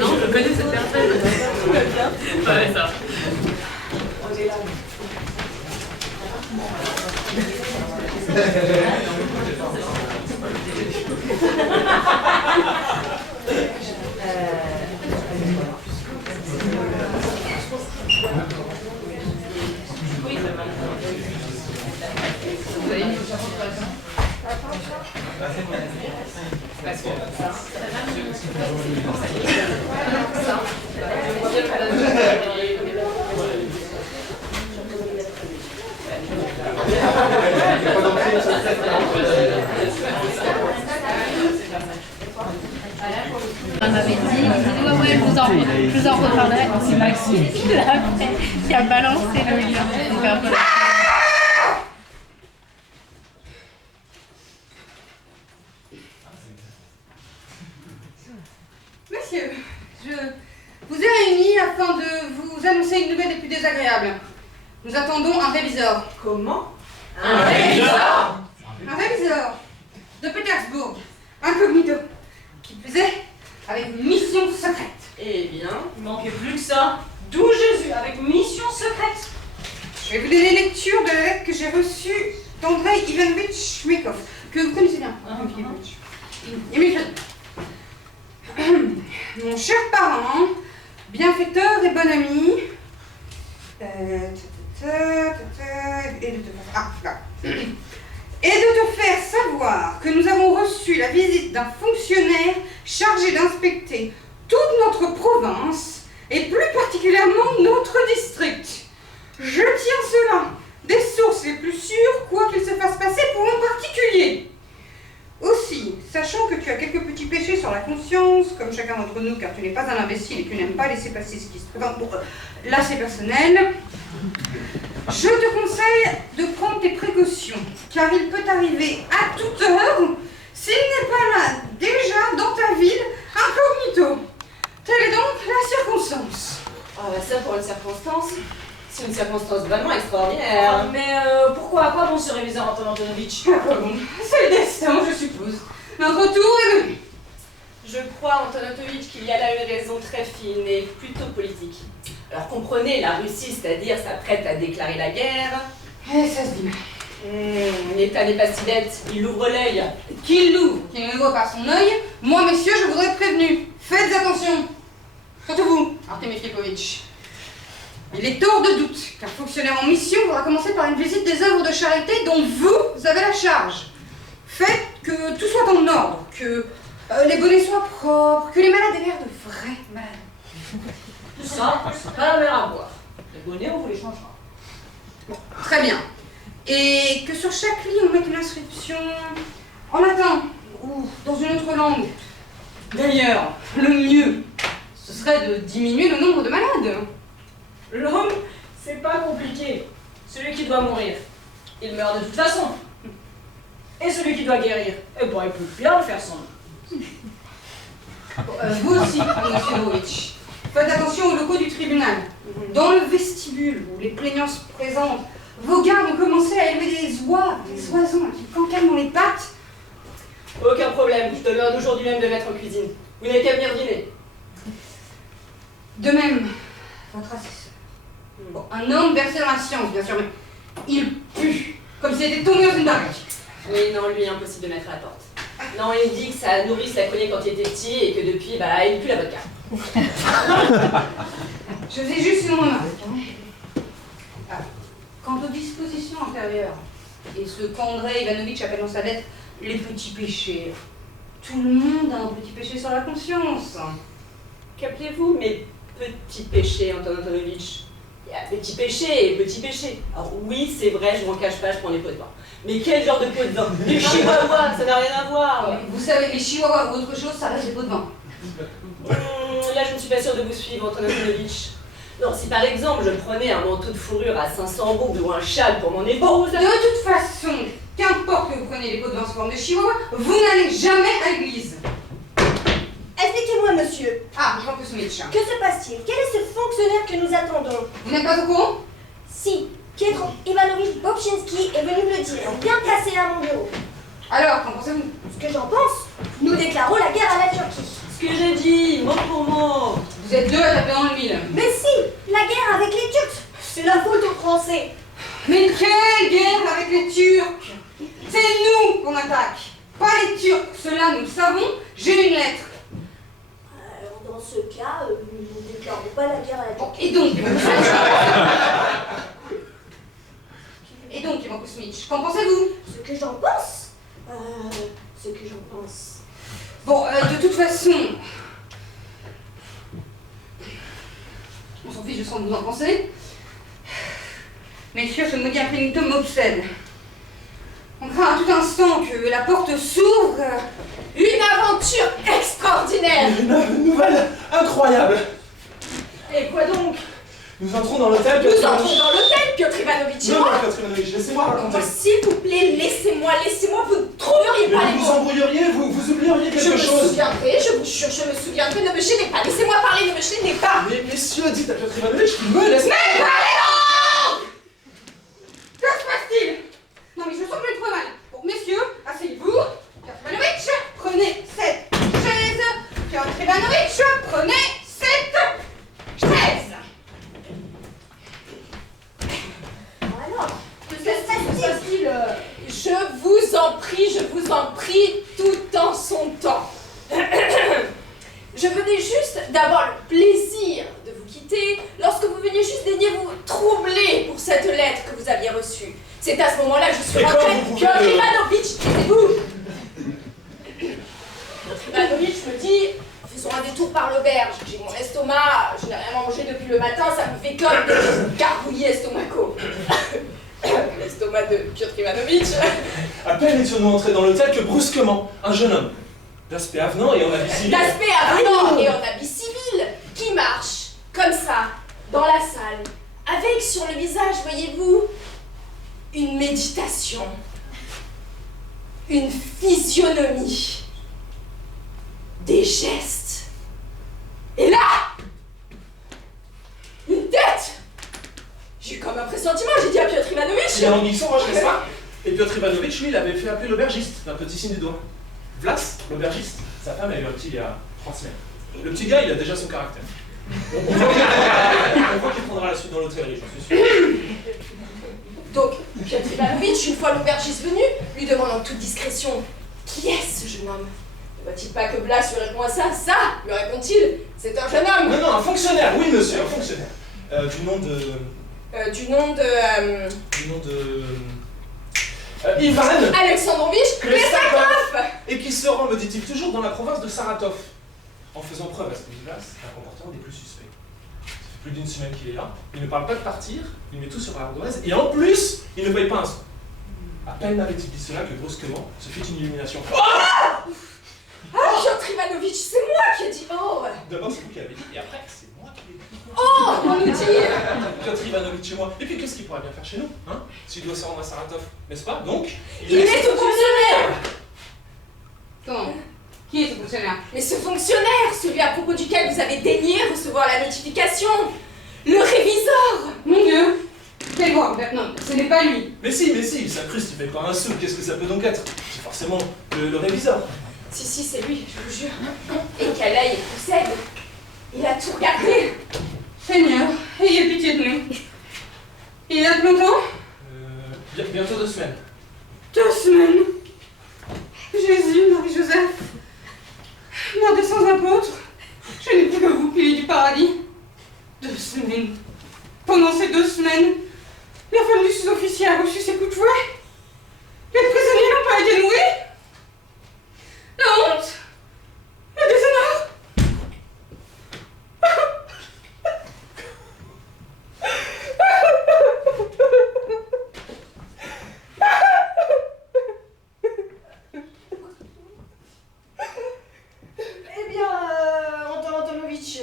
Non, je connais cette personne. Tout va bien. Ouais, ça. On m'avait dit, ouais, je vous en reparlerai. C'est Maxime qui l'a fait, qui a balancé le lien. Donc, un peu... Messieurs, je vous ai réunis afin de vous annoncer une nouvelle des plus désagréables. Nous attendons un révisor. Comment? Un révisor? Un révisor de Pétersbourg, incognito, qui plus est, avec mission secrète. Eh bien, il manquait plus que ça. D'où Jésus, avec mission secrète. Je vais vous donner lecture de la lettre que j'ai reçue d'Andrei Ivanovitch Mekov, que vous connaissez bien. Mon cher parent, bienfaiteur et bon ami, et de te faire savoir que nous avons reçu la visite d'un fonctionnaire chargé d'inspecter toute notre province et plus particulièrement notre district. Je tiens cela des sources les plus sûres, quoi qu'il se fasse passer pour un particulier. Aussi, sachant que tu as quelques petits péchés sur la conscience, comme chacun d'entre nous, car tu n'es pas un imbécile et que tu n'aimes pas laisser passer ce qui se présente, bon, là c'est personnel, je te conseille de prendre tes précautions, car il peut arriver à toute heure, s'il n'est pas là déjà dans ta ville, incognito. Telle est donc la circonstance. Ah bah ça pour une circonstance, c'est une circonstance vraiment extraordinaire. Mais pourquoi, à quoi bon ce réviseur Anton Antonovitch? C'est le destin, je suppose. Notre tour est venu. Je crois, Antonovitch, qu'il y a là une raison très fine et plutôt politique. Alors comprenez, la Russie, c'est-à-dire, s'apprête à déclarer la guerre. Et ça se dit mal. L'État n'est pas si bête, il ouvre l'œil. Qu'il l'ouvre, qu'il ne l'ouvre pas son œil, moi, messieurs, je voudrais être prévenu. Faites attention. Surtout vous, Artemi Filipovitch. Il est hors de doute qu'un fonctionnaire en mission va commencer par une visite des œuvres de charité dont vous avez la charge. Faites que tout soit en ordre, que les bonnets soient propres, que les malades aient l'air de vrais malades. Tout ça, c'est pas la mer à boire. Les bonnets, on vous les changera. Bon, très bien. Et que sur chaque lit, on mette une inscription en latin ou dans une autre langue. D'ailleurs, le mieux, ce serait de diminuer le nombre de malades. L'homme, c'est pas compliqué. Celui qui doit mourir, il meurt de toute façon. Et celui qui doit guérir, eh ben, il peut bien le faire sans nous. Vous aussi, monsieur Lovitch, faites attention aux locaux du tribunal. Dans le vestibule où les plaignants se présentent, vos gardes ont commencé à élever des oiseaux qui cancanent dans les pattes. Aucun problème, je te l'ordre aujourd'hui même de mettre en cuisine. Vous n'avez qu'à venir dîner. De même, votre assesseur. Bon, un homme versé dans la science, bien sûr, mais il pue, comme s'il était tombé dans une baraque. Oui, non, lui, impossible de mettre à la porte. Non, il dit que sa nourrice l'a connu quand il était petit et que depuis, bah, il pue la vodka. Je faisais juste une remarque. Ah. Quant aux dispositions antérieures, et ce qu'Andrei Ivanovitch appelle dans sa lettre les petits péchés, tout le monde a un petit péché sur la conscience. Qu'appelez-vous mes petits péchés, Anton Antonovitch? Il y a petits péchés et petits péchés. Alors oui, c'est vrai, je m'en cache pas, je prends les pots de vin. Mais quel genre de pot de vin? Du chihuahua, ça n'a rien à voir. Vous savez, les chihuahuas ou autre chose, ça reste des pots de vin. Là, je ne suis pas sûre de vous suivre, Anton Antonovitch. Non, si par exemple je prenais un manteau de fourrure à 500 roubles ou un châle pour mon épouse... De toute façon, qu'importe que vous preniez prenez les pots de vin sous forme de chihuahua, vous n'allez jamais à l'église. Expliquez-moi, monsieur. Ah, Jean Kusmich. Que se passe-t-il? Quel est ce fonctionnaire que nous attendons? Vous n'êtes pas au courant? Si, Pietro Ivanovitch Bobchinski est venu me le dire, bien placé à mon bureau. Alors, qu'en pensez-vous? Ce que j'en pense, nous déclarons la guerre à la Turquie. Ce que j'ai dit, mot pour mot. Vous êtes deux à taper dans l'huile. Mais si, la guerre avec les Turcs, c'est la faute aux Français. Mais quelle guerre avec les Turcs? C'est nous qu'on attaque, pas les Turcs. Cela, nous le savons. J'ai une lettre. Alors, dans ce cas, nous ne déclarons pas la guerre à la Turquie. Et donc, Ivan Kusmich, qu'en pensez-vous? Ce que j'en pense Ce que j'en pense... Bon, de toute façon... On s'en fiche de ce que vous en pensez. Messieurs, ce maudit infinitum m'obsède. On craint à tout instant que la porte s'ouvre. Une aventure extraordinaire! Une nouvelle incroyable. Et quoi donc? Nous entrons dans l'hôtel. Nous entrons dans l'hôtel, Piotr Ivanovitch et Non, moi. non, Piotr Ivanovitch, laissez-moi raconter. S'il vous plaît, laissez-moi, vous ne trouveriez Mais pas les vous vous mots. embrouilleriez, vous oublieriez Je quelque me chose. souviendrai, je vous jure, je me souviendrai, ne me gênez pas, laissez-moi parler, ne me gênez pas. Mais messieurs, dites à Piotr Ivanovitch qu'il me laisse. Mais parlez-donc! Que se passe-t-il? Non mais je sens que je vais trop mal. Bon, messieurs, asseyez-vous. Piotr Ivanovitch, prenez cette chaise. Piotr Ivanovitch, prenez cette chaise. Alors, que se passe-t-il? Je vous en prie, tout en son temps. Je venais juste d'avoir le plaisir de vous quitter lorsque vous veniez juste daigner vous troubler pour cette lettre que vous aviez reçue. C'est à ce moment-là que je suis Et rentrée. quand vous pouvez Piotr le- Ivanovitch, taisez-vous. Piotr Ivanovitch me dit, faisons un détour par l'auberge. J'ai mon estomac, je n'ai rien mangé depuis le matin, ça me fait comme des gargouillis estomacaux. L'estomac de Piotr Ivanovitch. À peine étions-nous entrés dans l'hôtel que brusquement, un jeune homme, d'aspect avenant et en habit civil. D'aspect avenant et en habit civil, qui marche, comme ça, dans la salle, avec sur le visage, voyez-vous, une méditation, une physionomie, des gestes, et là, une tête. J'ai eu comme un pressentiment, j'ai dit à Piotr Ivanovitch. Il y a Anguille sans roche, n'est-ce pas? Et Piotr Ivanovitch, lui, il avait fait appeler l'aubergiste d'un petit signe du doigt. Vlas, l'aubergiste, sa femme a eu un petit il y a 3 semaines. Le petit gars, il a déjà son caractère. On voit qu'il prendra la suite dans l'hôtellerie, j'en suis sûr. Donc, Piotr Ivanovitch, une fois l'aubergiste venu, lui demande en toute discrétion « Qui est ce jeune homme ?» Ne voit-il pas que Blas lui répond à ça? Ça, lui répond-il, c'est un jeune homme. Non, non, un fonctionnaire, oui monsieur, un fonctionnaire. Du nom de... Ivan Alexandrovitch Klestakov, et qui se rend, me dit-il, toujours dans la province de Saratov, en faisant preuve à ce niveau-là, c'est un comportement des plus suspects. Ça fait plus d'une semaine qu'il est là, il ne parle pas de partir, il met tout sur la ardoise, et en plus, il ne paye pas un sou. À peine avait-il dit cela que brusquement, se fit une illumination. Ah, Piotr Ivanovitch, c'est moi qui ai dit « Oh !» D'abord c'est vous qui l'avez dit, et après c'est moi qui l'ai dit. Oh, on nous dit Piotr Ivanovitch chez moi. Et puis qu'est-ce qu'il pourrait bien faire chez nous, hein, s'il doit se rendre à Saratov, n'est-ce pas? Donc, Il est au fonctionnaire. Comment? Qui est ce fonctionnaire? Mais ce fonctionnaire, celui à propos duquel vous avez daigné recevoir la notification, le réviseur. Mon Dieu! Quel voir? Non, ce n'est pas lui. Mais si, il s'incruste, il paye pas un sou, qu'est-ce que ça peut donc être? C'est forcément le réviseur. Si, c'est lui, je vous jure. Et quel œil il possède. Il a tout regardé. Seigneur, ayez pitié de nous. Il y a de longtemps? Bientôt 2 semaines. 2 semaines. Jésus, Marie-Joseph, Mère des sans apôtres, je n'ai plus que vous, piliers du paradis. 2 semaines. Pendant ces 2 semaines, la femme du sous-officier a reçu ses coups de fouet. Les prisonniers n'ont pas été noués. La honte, le déshonneur. Eh bien, Anton Antonovitch,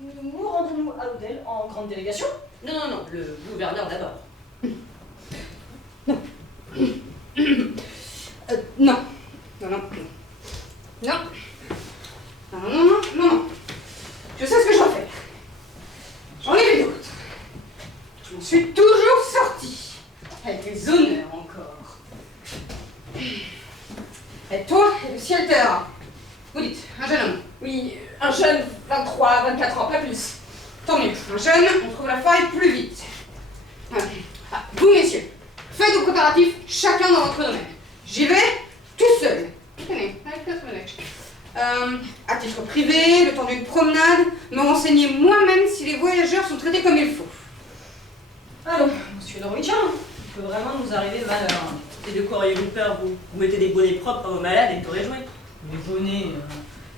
nous rendons-nous à l'hôtel en grande délégation? Non, le gouverneur d'abord. Non. Non, non, non. Non. Non, non, non, non, non. Je sais ce que je dois faire. J'en ai vu d'autres. Je m'en suis toujours sortie. Avec des honneurs encore. Et toi, le ciel t'aidera. Vous dites, un jeune homme. Oui, un jeune 23, 24 ans, pas plus. Tant mieux. Un jeune, on trouve la faille plus vite. Vous, messieurs, faites vos préparatifs, chacun dans votre domaine. J'y vais tout seul. Tenez, avec notre collègue. À titre privé, le temps d'une promenade, me renseigner moi-même si les voyageurs sont traités comme il faut. Allons, monsieur Norwegian, il peut vraiment nous arriver malheur. Et de quoi auriez-vous peur, vous? Vous mettez des bonnets propres à vos malades et vous pourrez jouer. Les bonnets,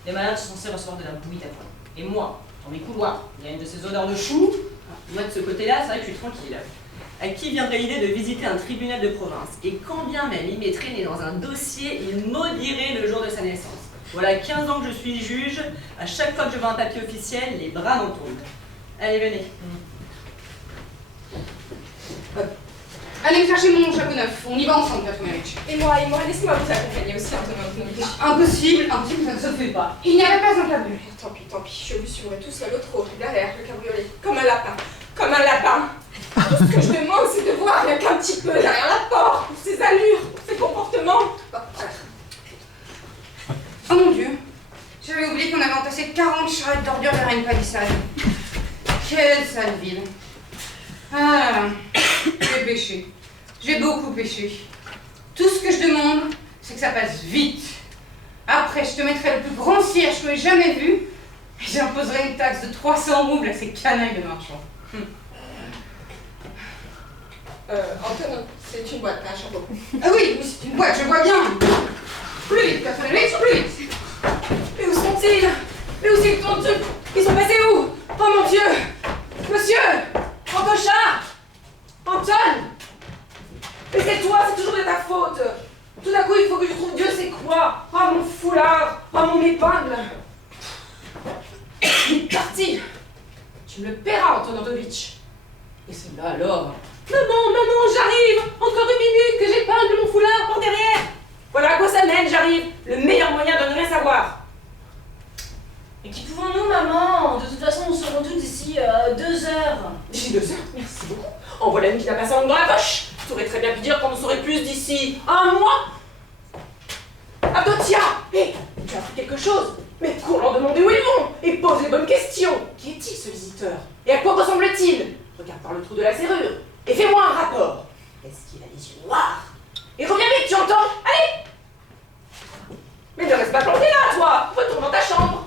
les malades sont censés recevoir de la bouillie d'avoine. Et moi, dans mes couloirs, il y a une de ces odeurs de chou. Moi, de ce côté-là, c'est vrai que je suis tranquille. À qui viendrait l'idée de visiter un tribunal de province? Et quand bien même il mettrait né dans un dossier, il maudirait le jour de sa naissance. Voilà 15 ans que je suis juge, à chaque fois que je vois un papier officiel, les bras m'en tombent. Allez, venez. Allez me chercher mon chapeau neuf, on y va ensemble, Petrovitch. Et moi, laissez-moi vous accompagner aussi, Antonin Antonovitch. Impossible, ça ne se fait pas. Il n'y avait pas un tableau. Tant pis, je vous suivrai tout seul au trot, derrière le cabriolet, comme un lapin. Comme un lapin. Tout ce que je demande, c'est de voir rien qu'un petit peu derrière la porte, pour ses allures, pour ses comportements. Oh mon Dieu, j'avais oublié qu'on avait entassé 40 charrettes d'ordures derrière une palissade. Quelle sale ville. Ah là là, j'ai péché. J'ai beaucoup péché. Tout ce que je demande, c'est que ça passe vite. Après, je te mettrai le plus grand cierge que j'ai jamais vu et j'imposerai une taxe de 300 roubles à ces canailles de marchands. Antonin, c'est une boîte, un chapeau. Ah oui, c'est une boîte, je vois bien. Plus vite, Petrovitch, plus vite. Mais où sont-ils? Mais où sont-ils? Ils sont passés où? Oh mon Dieu! Monsieur! Antochard! Anton! Mais c'est toi, c'est toujours de ta faute! Tout d'un coup, il faut que je trouve Dieu, c'est quoi? Oh mon foulard! Oh mon épingle! Il est parti! Tu me le paieras, Anton Antonovitch! Et cela alors? Maman, j'arrive! Encore une minute que j'épingle mon foulard par derrière! Voilà à quoi ça mène, j'arrive! Le meilleur moyen de ne rien savoir! Et qui pouvons-nous, maman? De toute façon, nous serons tous d'ici 2 heures. D'ici 2 heures? Merci beaucoup. En voilà une qui n'a pas sa langue dans la poche. Tu aurais très bien pu dire qu'on en saurait plus d'ici 1 mois. Abdotia! Hé, tu as appris quelque chose? Mais cours leur demander où ils vont et pose les bonnes questions. Qui est-il ce visiteur? Et à quoi ressemble-t-il? Regarde par le trou de la serrure et fais-moi un rapport. Est-ce qu'il a les yeux noirs? Et reviens vite, tu entends? Allez! Mais ne reste pas planté là, toi! Retourne dans ta chambre!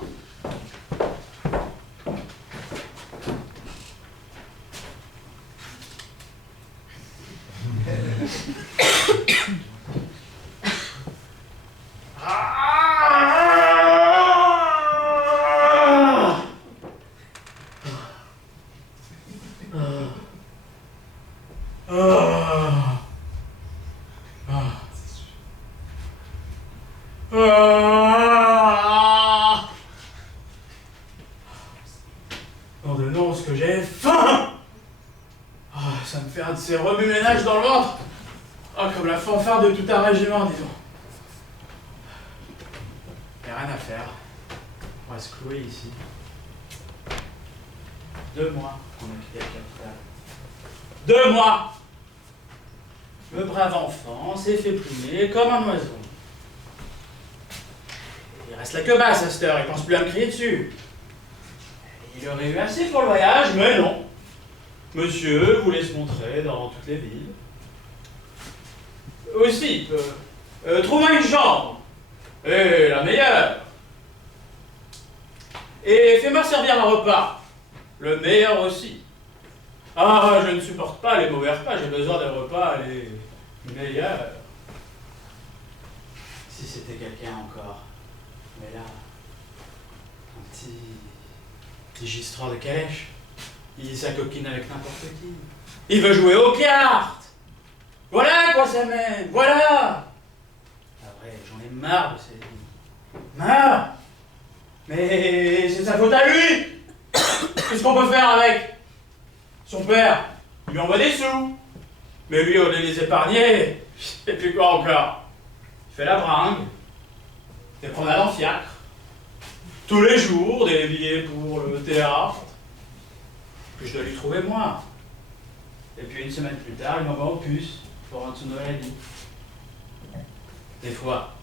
Nom de non, ce que j'ai faim! Ça me fait un de ces remue-ménages dans le ventre! Comme la fanfare de tout un régiment, dis donc. Y'a rien à faire. On va se clouer ici. 2 mois qu'on a quitté la capitale. 2 mois! Le brave enfant s'est fait plumer comme un oiseau. Il reste la queue basse à cette heure, il pense plus à me crier dessus. Il aurait eu assez pour le voyage, mais non. Monsieur voulait se montrer dans toutes les villes. Aussi, trouve-moi une chambre. Et la meilleure. Et fais-moi servir un repas. Le meilleur aussi. Je ne supporte pas les mauvais repas, j'ai besoin des repas les meilleurs. Si c'était quelqu'un encore. Mais là, un petit gistrant de calèche. Il s'acoquine avec n'importe qui. Il veut jouer aux cartes. Voilà à quoi ça mène, voilà. Après, j'en ai marre de ces vies. Marre. Mais c'est sa faute à lui. Qu'est-ce qu'on peut faire avec? Son père, il lui envoie des sous. Mais lui, on les épargnait. Et puis quoi encore? il fait la bringue, des promenades en fiacre, tous les jours, des billets pour le théâtre. Puis je dois lui trouver moi. Et puis une semaine plus tard, il m'envoie au puce pour un Tsunoyali. Des fois,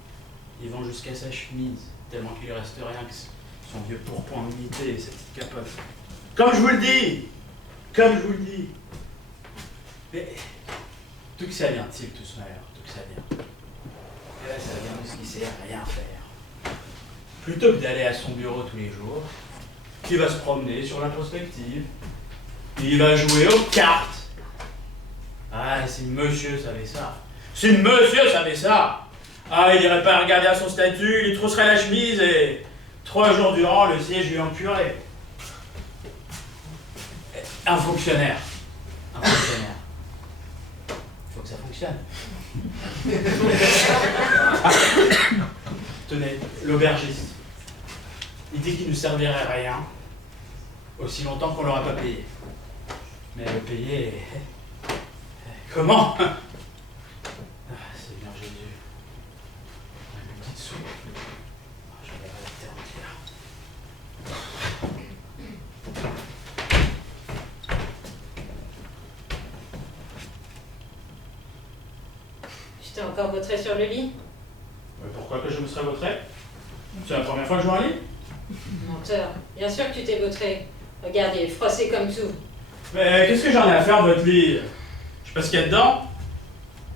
ils vont jusqu'à sa chemise, tellement qu'il ne reste rien que son vieux pourpoint milité et sa petite capote. Comme je vous le dis! Comme je vous le dis! Mais d'où que ça vient-il tout ce malheur? D'où que ça vient? Et là, ça vient de ce qu'il sait rien faire. Plutôt que d'aller à son bureau tous les jours, il va se promener sur la prospective. Il va jouer aux cartes. Ah, si monsieur savait ça. Si monsieur savait ça. Ah, il irait pas regarder à son statut, il trousserait la chemise et 3 jours durant, le siège lui empurerait. Un fonctionnaire. Un fonctionnaire. Il faut que ça fonctionne. Tenez, l'aubergiste. Il dit qu'il ne servirait à rien aussi longtemps qu'on l'aura pas payé. Mais le payer... Comment? Ah, Seigneur Jésus. Une petite soupe. Ah, je vais la terre entière. Je t'ai encore vautré sur le lit. Mais pourquoi que je me serais vautré? C'est la première fois que je joue un lit? Menteur. Bien sûr que tu t'es vautré. Regarde, il est froissé comme tout. Mais qu'est-ce que j'en ai à faire de votre lit? Je sais pas ce qu'il y a dedans?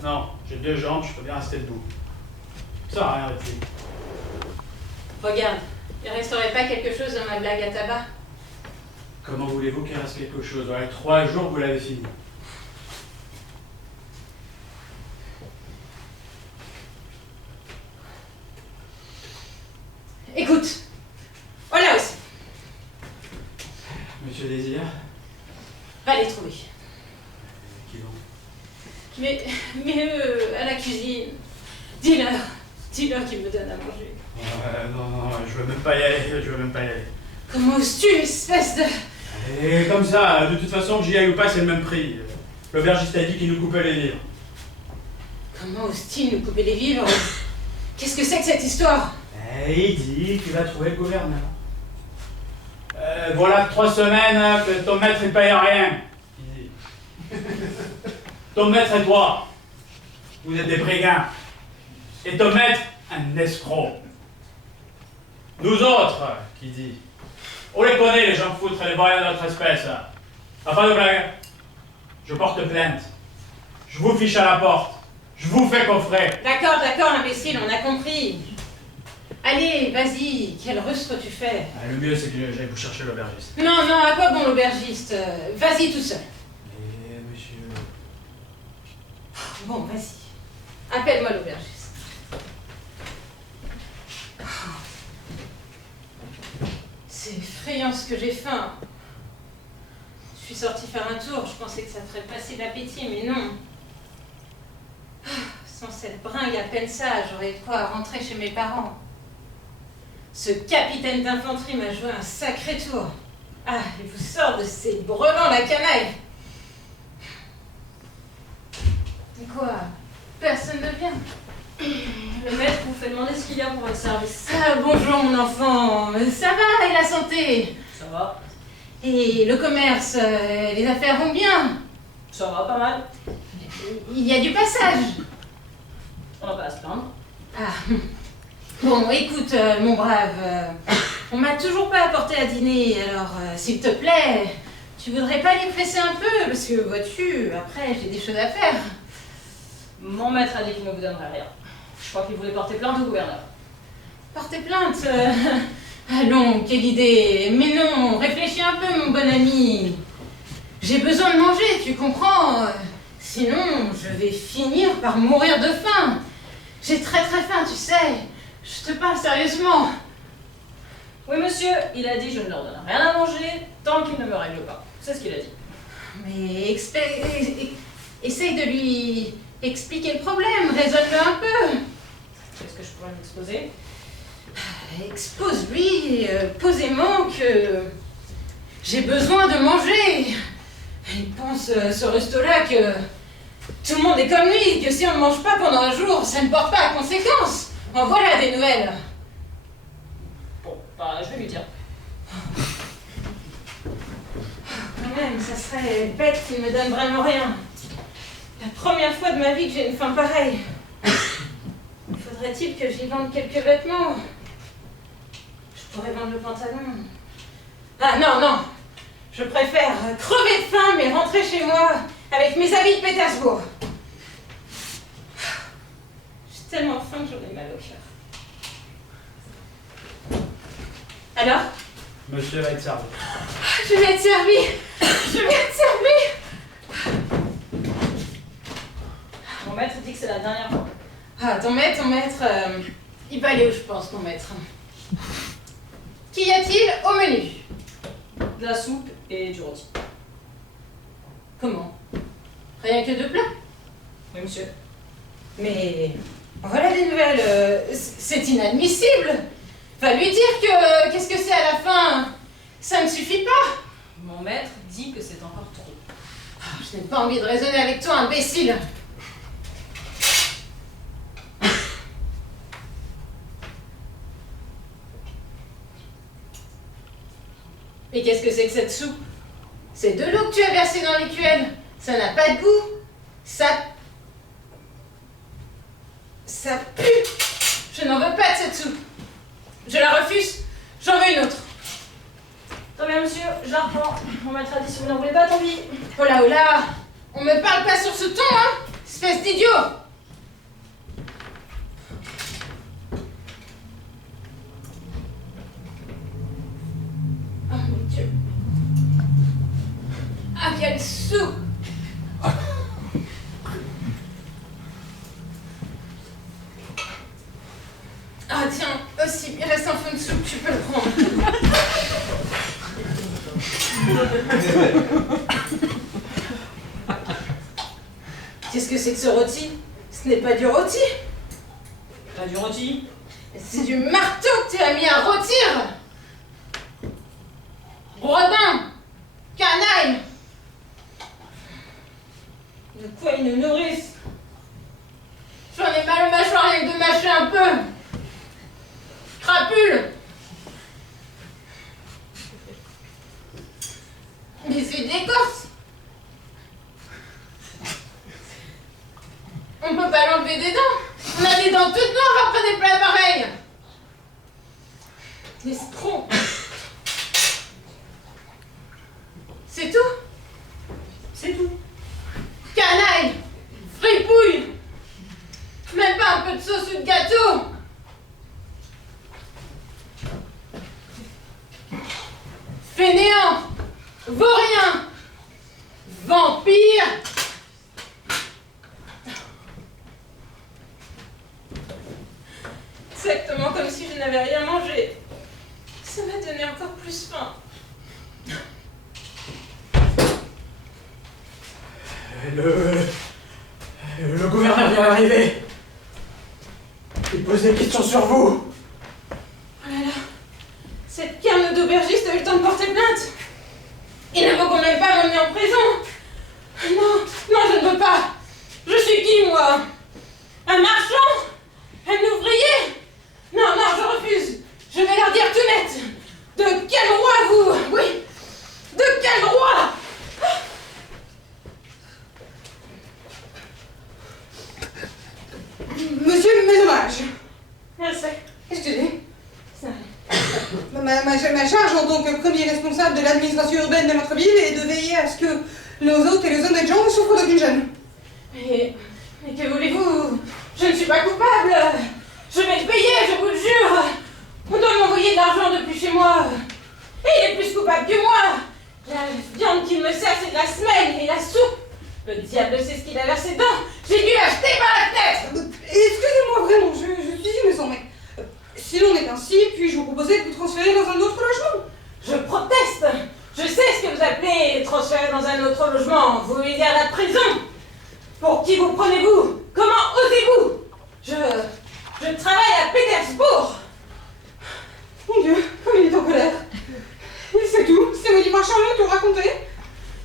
Non, j'ai 2 jambes, je peux bien rester debout. Ça sert à rien votre lit. Regarde, il resterait pas quelque chose dans ma blague à tabac? Comment voulez-vous qu'il reste quelque chose? Voilà 3 jours que vous l'avez fini. Écoute, voilà aussi. Monsieur Désir? Va les trouver. Qui donc? Mais eux, à la cuisine. Dis-leur qu'ils me donnent à manger. Non, je veux même pas y aller, Comment oses-tu, espèce de... Et comme ça, de toute façon, que j'y aille ou pas, c'est le même prix. L'aubergiste a dit qu'il nous coupait les vivres. Comment oses-tu nous couper les vivres? Qu'est-ce que c'est que cette histoire? Et il dit qu'il va trouver le gouverneur. Voilà 3 semaines que ton maître ne paye rien. Il dit. Ton maître et toi, vous êtes des brigands. Et ton maître, un escroc. Nous autres, qui dit. On les connaît, les gens foutres et les vaillants de notre espèce. Pas de blague. Je porte plainte. Je vous fiche à la porte. Je vous fais coffrer. D'accord, imbécile, on a compris. Allez, vas-y, quel rustre tu fais? Le mieux, c'est que j'aille vous chercher l'aubergiste. Non, à quoi bon l'aubergiste? Vas-y tout seul. Mais monsieur... Bon, vas-y. Appelle-moi l'aubergiste. C'est effrayant ce que j'ai faim. Je suis sortie faire un tour, je pensais que ça ferait passer l'appétit, mais non. Sans cette bringue à peine sage, j'aurais de quoi rentrer chez mes parents. Ce capitaine d'infanterie m'a joué un sacré tour. Ah, il vous sort de ces brevants la canaille. Et quoi? Personne ne vient? Le maître vous fait demander ce qu'il y a pour votre service. Ah, bonjour mon enfant, ça va et la santé? Ça va? Et le commerce, les affaires vont bien? Ça va, pas mal. Il y a du passage? On n'a pas à se plaindre. Ah, bon, écoute, mon brave, on m'a toujours pas apporté à dîner, alors s'il te plaît, tu voudrais pas les presser un peu? Parce que, vois-tu, après j'ai des choses à faire. Mon maître a dit qu'il ne vous donnerait rien. Je crois qu'il voulait porter plainte au gouverneur. Porter plainte? Allons, quelle idée! Mais non, réfléchis un peu, mon bon ami. J'ai besoin de manger, tu comprends? Sinon, je vais finir par mourir de faim. J'ai très faim, tu sais. Je te parle sérieusement. Oui, monsieur, il a dit je ne leur donne rien à manger tant qu'il ne me règle pas. C'est ce qu'il a dit. Mais essaye de lui expliquer le problème, raisonne-le un peu. Qu'est-ce que je pourrais m'exposer? Expose-lui posément que j'ai besoin de manger. Il pense, ce resto-là, que tout le monde est comme lui, que si on ne mange pas pendant un jour, ça ne porte pas à conséquence. En voilà des nouvelles. Bon, bah, je vais lui dire. Quand même, ça serait bête qu'il me donne vraiment rien. La première fois de ma vie que j'ai une faim pareille. Faudrait-il que j'y vende quelques vêtements? Je pourrais vendre le pantalon. Ah non, non. Je préfère crever de faim mais rentrer chez moi avec mes habits de Pétersbourg. J'ai tellement faim que j'en ai mal au cœur. Alors? Monsieur va être servi. Je vais être servie. Je vais être servie. Mon maître dit que c'est la dernière fois. Ah, ton maître, il va aller où, je pense, ton maître. Qu'y a-t-il au menu? De la soupe et du rôti. Comment? Rien que 2 plats? Oui, monsieur. Mais voilà des nouvelles, c'est inadmissible. Va lui dire que qu'est-ce que c'est à la fin? Ça ne suffit pas. Mon maître dit que c'est encore trop. Ah, je n'ai pas envie de raisonner avec toi, imbécile. Et qu'est-ce que c'est que cette soupe? C'est de l'eau que tu as versée dans l'écuelle. Ça n'a pas de goût. Ça pue. Je n'en veux pas de cette soupe. Je la refuse. J'en veux une autre. Très bien, monsieur, je la reprends. Mon maître a dit si vous n'en voulez pas, tant pis. Oh là, oh là. On me parle pas sur ce ton, hein. Espèce d'idiot. Oh mon Dieu. Ah, quelle soupe. Ah tiens, aussi, il reste un fond de soupe, tu peux le prendre. Qu'est-ce que c'est que ce rôti? Ce n'est pas du rôti. Pas du rôti. C'est du marteau que tu as mis à rôtir. Rodin, canaille. De quoi ils nous nourrissent? J'en ai mal aux mâchoires rien que de mâcher un peu. Crapule. Mais c'est d'écorce. On peut pas l'enlever des dents. On a des dents toutes noires après des plats pareils. L'escroc. C'est tout? C'est tout. Canaille. Fripouille. Même pas un peu de sauce ou de gâteau. Fainéant. Vaurien. Vampire. Exactement comme si je n'avais rien mangé. Ça m'a donné encore plus faim. Le gouverneur vient d'arriver. Il pose des questions sur vous. Oh là là, cette carne d'aubergiste a eu le temps de porter plainte. Il ne faut qu'on n'aille pas m'emmener en prison. Non, non, je ne veux pas. Je suis qui, moi? Un marchand? Un ouvrier? Non, non, je refuse. Je vais leur dire tout net. De quel roi vous? Oui, de quel roi? Monsieur, mes hommages. Merci. Excusez. Ça Ma charge en tant que premier responsable de l'administration urbaine de notre ville est de veiller à ce que nos hôtes et les honnêtes gens ne souffrent d'aucune gêne. Mais que voulez-vous? Je ne suis pas coupable. Je vais le payer, je vous le jure. On doit m'envoyer de l'argent depuis chez moi. Et il est plus coupable que moi. La viande qu'il me sert, c'est de la semelle et la soupe. Le diable sait ce qu'il a versé dedans. J'ai dû l'acheter par la fenêtre. Excusez-moi vraiment, je suis innocent, mais si l'on est ainsi, puis-je vous proposer de vous transférer dans un autre logement? Je proteste. Je sais ce que vous appelez transférer dans un autre logement. Vous voulez dire la prison. Pour qui vous prenez-vous? Comment osez-vous? Je travaille à Pétersbourg. Mon Dieu, comme il est en colère. Il sait tout, c'est maudit marchand lui tout raconté.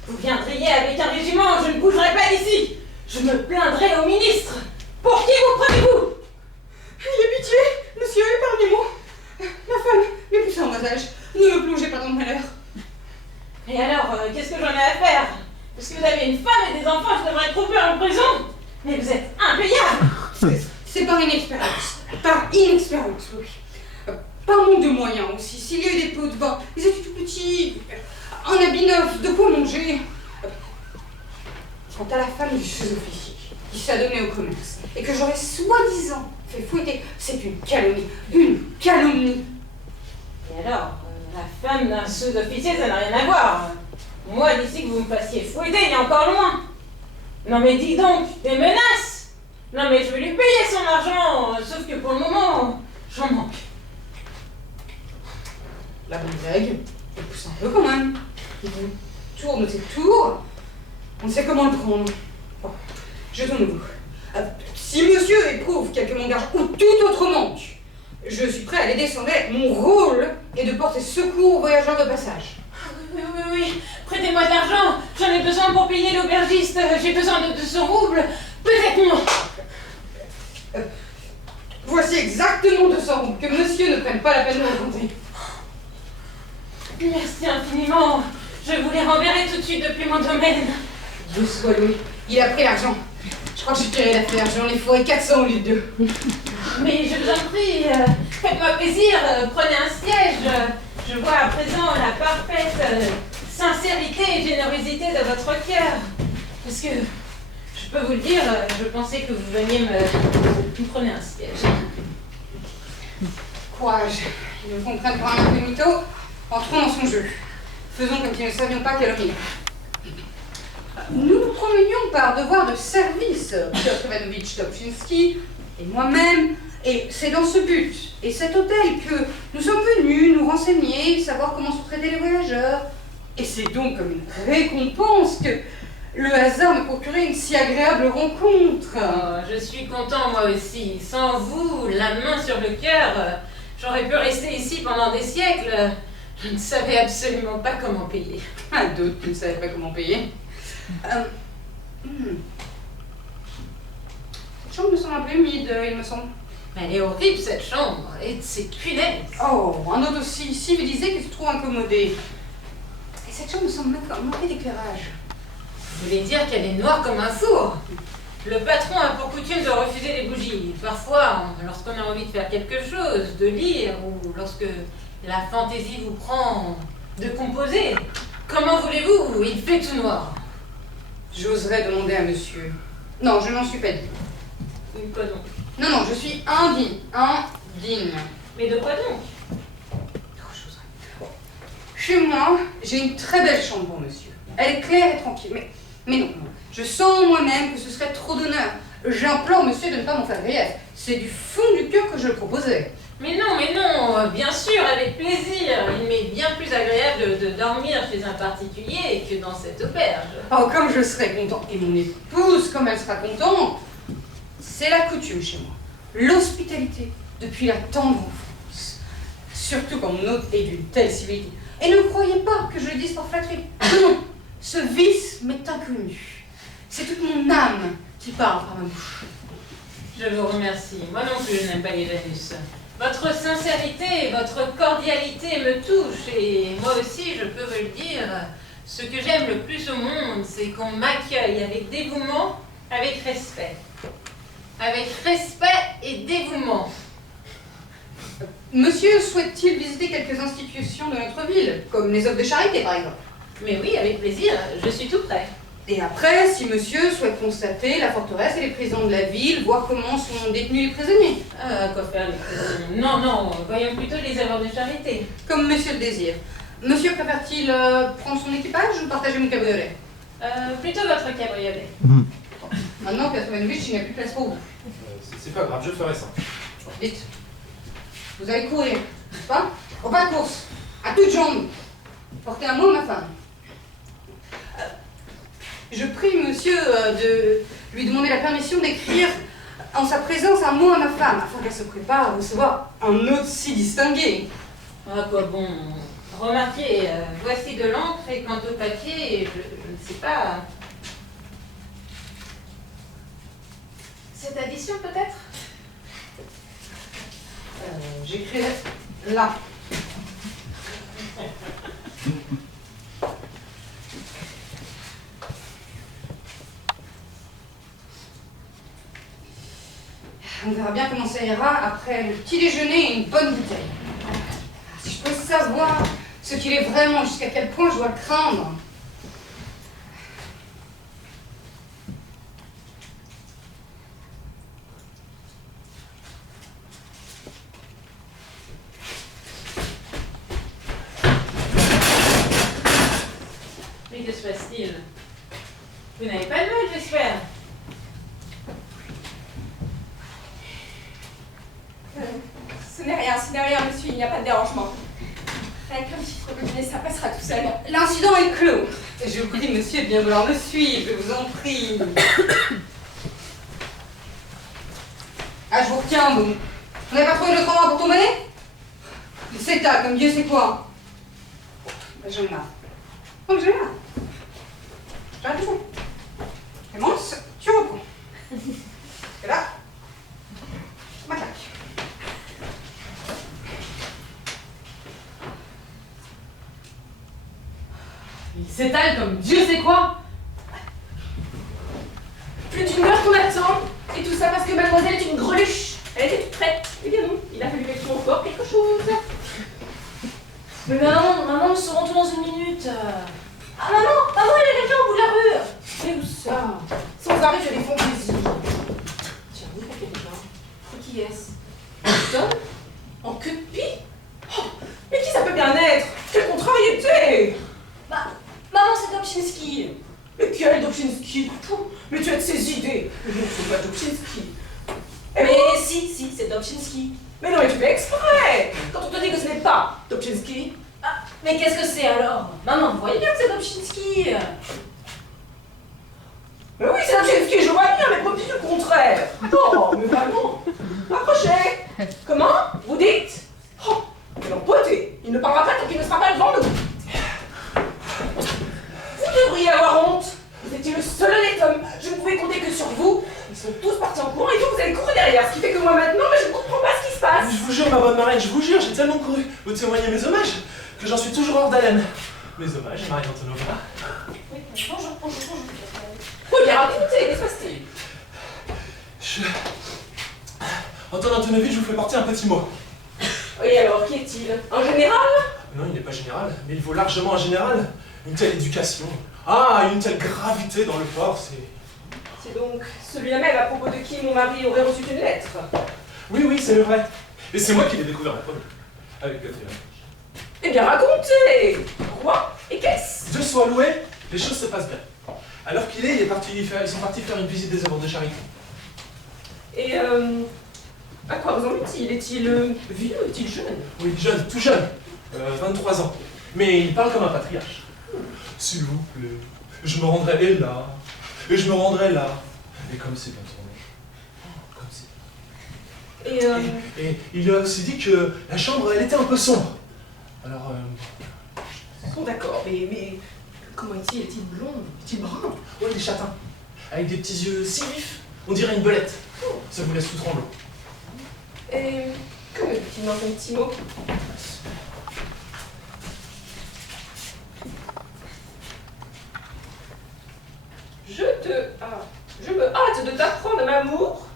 Vous viendriez avec un régiment, je ne bougerai pas d'ici. je me plaindrai au ministre. Pour qui vous prenez-vous? Ayez pitié, monsieur, épargnez-moi. Ma femme n'est plus en bas âge. Ne me plongez pas dans le malheur. Et alors, qu'est-ce que j'en ai à faire? Parce que vous avez une femme et des enfants, je devrais être coupée en prison. Mais vous êtes impayable. C'est par inexpérience. Par inexpérience, oui. Par manque de moyens aussi. S'il y a eu des pots de vin, ils étaient tout petits. Un habit neuf, de quoi manger. Quant à la femme du sous-officier, qui s'adonnait au commerce, et que j'aurais soi-disant fait fouetter, c'est une calomnie. Une calomnie. Et alors, la femme d'un sous-officier, ça n'a rien à voir. Moi, d'ici que vous me fassiez fouetter, il est encore loin. Non mais dis donc, des menaces. Non mais je vais lui payer son argent, sauf que pour le moment, j'en manque. La bonne vague, elle pousse un peu quand même. Il vous tourne ses tours. On sait comment le prendre. Bon, jetons-nous. Si monsieur éprouve quelque manque d'argent ou tout autre manque, je suis prêt à l'aider sans aide. Mon rôle est de porter secours aux voyageurs de passage. Oui, prêtez-moi de l'argent. J'en ai besoin pour payer l'aubergiste. J'ai besoin de 200 roubles. Peut-être moins. Voici exactement 200 roubles. Que monsieur ne prenne pas la peine de me compter. Merci infiniment. Je vous les renverrai tout de suite depuis mon domaine. Dieu soit loué. Il a pris l'argent. Je crois que j'ai tiré l'affaire. J'en ai fourré 400 au lieu de 2. Mais je vous en prie, faites-moi plaisir, prenez un siège. Je vois à présent la parfaite sincérité et générosité de votre cœur. Parce que, je peux vous le dire, je pensais que vous veniez me prenez un siège. Courage. Ils me comprennent pour un incognito. Entrons dans son jeu. Faisons comme si nous ne savions pas quelle heure il est. Nous nous promenions par devoir de service, Piotr Ivanovitch Dobzhinsky et moi-même, et c'est dans ce but et cet hôtel que nous sommes venus nous renseigner, savoir comment se traitaient les voyageurs. Et c'est donc comme une récompense que le hasard me procurait une si agréable rencontre. Oh, je suis content moi aussi. Sans vous, la main sur le cœur, j'aurais pu rester ici pendant des siècles. Je ne savais absolument pas comment payer. Ah, d'autres qui ne savaient pas comment payer. Cette chambre me semble un peu humide, il me semble. Elle est horrible cette chambre, et c'est punaise. Oh, un autre aussi civilisé qui se trouve incommodé. Et cette chambre me semble manquer d'éclairage. Vous voulez dire qu'elle est noire comme un four? Le patron a pour coutume de refuser les bougies. Parfois, lorsqu'on a envie de faire quelque chose, de lire, ou lorsque la fantaisie vous prend, de composer. Comment voulez-vous? Il fait tout noir. J'oserais demander à monsieur. Non, je n'en suis pas digne. Oui, quoi donc? Non, je suis indigne. Indigne. Mais de quoi donc? Oh, j'oserais. Chez moi, j'ai une très belle chambre pour monsieur. Elle est claire et tranquille, mais non. Je sens moi-même que ce serait trop d'honneur. J'implore monsieur de ne pas m'en faire grief. C'est du fond du cœur que je le proposais. Mais non, bien sûr, avec plaisir. Il m'est bien plus agréable de dormir chez un particulier que dans cette auberge. Oh, comme je serais content. Et mon épouse, comme elle sera contente. C'est la coutume chez moi. L'hospitalité, depuis la tendre enfance. Surtout quand mon hôte est d'une telle civilité. Et ne croyez pas que je le dise par flatterie. Non, ce vice m'est inconnu. C'est toute mon âme qui parle par ma bouche. Je vous remercie. Moi non plus, je n'aime pas les Janus. Votre sincérité et votre cordialité me touchent. Et moi aussi, je peux vous le dire, ce que j'aime le plus au monde, c'est qu'on m'accueille avec dévouement, avec respect. Avec respect et dévouement. Monsieur souhaite-t-il visiter quelques institutions de notre ville, comme les œuvres de charité par exemple? Mais oui, avec plaisir, je suis tout prêt. Et après, si monsieur souhaite constater la forteresse et les prisons de la ville, voir comment sont détenus les prisonniers. Ah, quoi faire les prisonniers? Non, voyons plutôt les œuvres de charité. Comme monsieur le désire. Monsieur préfère-t-il prendre son équipage ou partager mon cabriolet? Plutôt votre cabriolet. Maintenant, Piotr Ivanovitch, il n'y a plus de place pour vous. C'est pas grave, je ferai ça. Vite. Vous allez courir, n'est-ce pas? Au pas de course, à toutes jambes. Portez un mot à ma femme. Je prie monsieur de lui demander la permission d'écrire en sa présence un mot à ma femme, afin qu'elle se prépare à recevoir un hôte si distingué. Ah, quoi bon. Remarquez, voici de l'encre et quant au papier, je ne sais pas. Cette addition, peut-être? J'écrirai là. On verra bien comment ça ira après le petit déjeuner et une bonne bouteille. Si je peux savoir ce qu'il est vraiment, jusqu'à quel point je dois le craindre. Mais que se passe-t-il? Vous n'avez pas de mal, j'espère? Ce n'est rien, monsieur, il n'y a pas de dérangement. Rien qu'un petit frebinet, ça passera tout seul. L'incident est clos. Et je vous prie, monsieur, de bien vouloir me suivre, je vous en prie. Ah, je vous retiens, vous. Vous n'avez pas trouvé d'autre endroit pour tomber? C'est là, comme Dieu sait quoi. Ben, j'en ai marre. Oh, j'en ai marre. J'arrête tout. Clémence, tu reprends. Et là, ma claque. Il s'étale comme Dieu sait quoi. Plus d'une heure qu'on attend, et tout ça parce que mademoiselle est une greluche. Elle était toute prête. Eh bien non, il a fallu qu'elle soit encore quelque chose. Mais maman, nous saurons tout dans une minute. Ah maman, il y a quelqu'un au bout de la rue. Mais où ça? Sans arrêt, je les fonds plaisir. Tiens, oui, il y a quelqu'un. Et qui est-ce? Un homme? En queue de pie? Oh, mais qui ça peut bien être? Quelle contrariété! Maman, c'est Dobczynski. Mais quel Dobczynski? Mais tu as de ces idées. Mais non, c'est pas Dobczynski. Mais si, c'est Dobczynski. Mais non, mais tu fais exprès. Quand on te dit que ce n'est pas Dobczynski. Ah, mais qu'est-ce que c'est alors? Maman, vous voyez bien que c'est Dobczynski. Mais oui, c'est Dobczynski, je vois bien, mais pas dit le contraire. Non, mais vraiment. Approchez. Comment? Vous dites? Oh, mais l'empoté. Il ne parlera pas tant qu'il ne sera pas devant nous. Vous devriez avoir honte. Vous étiez le seul honnête homme. Je ne pouvais compter que sur vous. Ils sont tous partis en courant et vous allez courir derrière. Ce qui fait que moi maintenant, mais je ne comprends pas ce qui se passe. Je vous jure, ma bonne marraine, je vous jure, j'ai tellement couru vous témoigner mes hommages que j'en suis toujours hors d'haleine. Mes hommages, Marie-Antonovna. Oui, bonjour. Faut bien raconter, qu'est-ce qui se passe-t-il? Anton Antonovitch, je vous fais porter un petit mot. Oui, alors, qui est-il? Un général? Non, il n'est pas général, mais il vaut largement un général. Une telle éducation. Ah, une telle gravité dans le port, c'est... C'est donc celui-là même à propos de qui mon mari aurait reçu une lettre. Oui, c'est vrai. Et c'est moi qui l'ai découvert la première. Avec Catherine. Eh bien, racontez! Quoi? Et qu'est-ce? Dieu soit loué, les choses se passent bien. Alors qu'il est, ils sont partis faire une visite des œuvres de charité. Et à quoi ressemble-t-il? Est-il vieux? Est-il jeune? Oui, jeune, tout jeune. 23 ans. Mais il parle comme un patriarche. S'il vous plaît, je me rendrai là, et je me rendrai là. Et comme c'est bien tourné. Comme c'est. Et il a aussi dit que la chambre, elle était un peu sombre. Alors, Bon, d'accord, mais comment est-il? Est-il blond? Est-il brun? ouais, des châtains. Avec des petits yeux si vifs, on dirait une belette. Ça vous laisse tout tremblant. Et que me dit-il dans un petit mot? Je me hâte de t'apprendre, m'amour,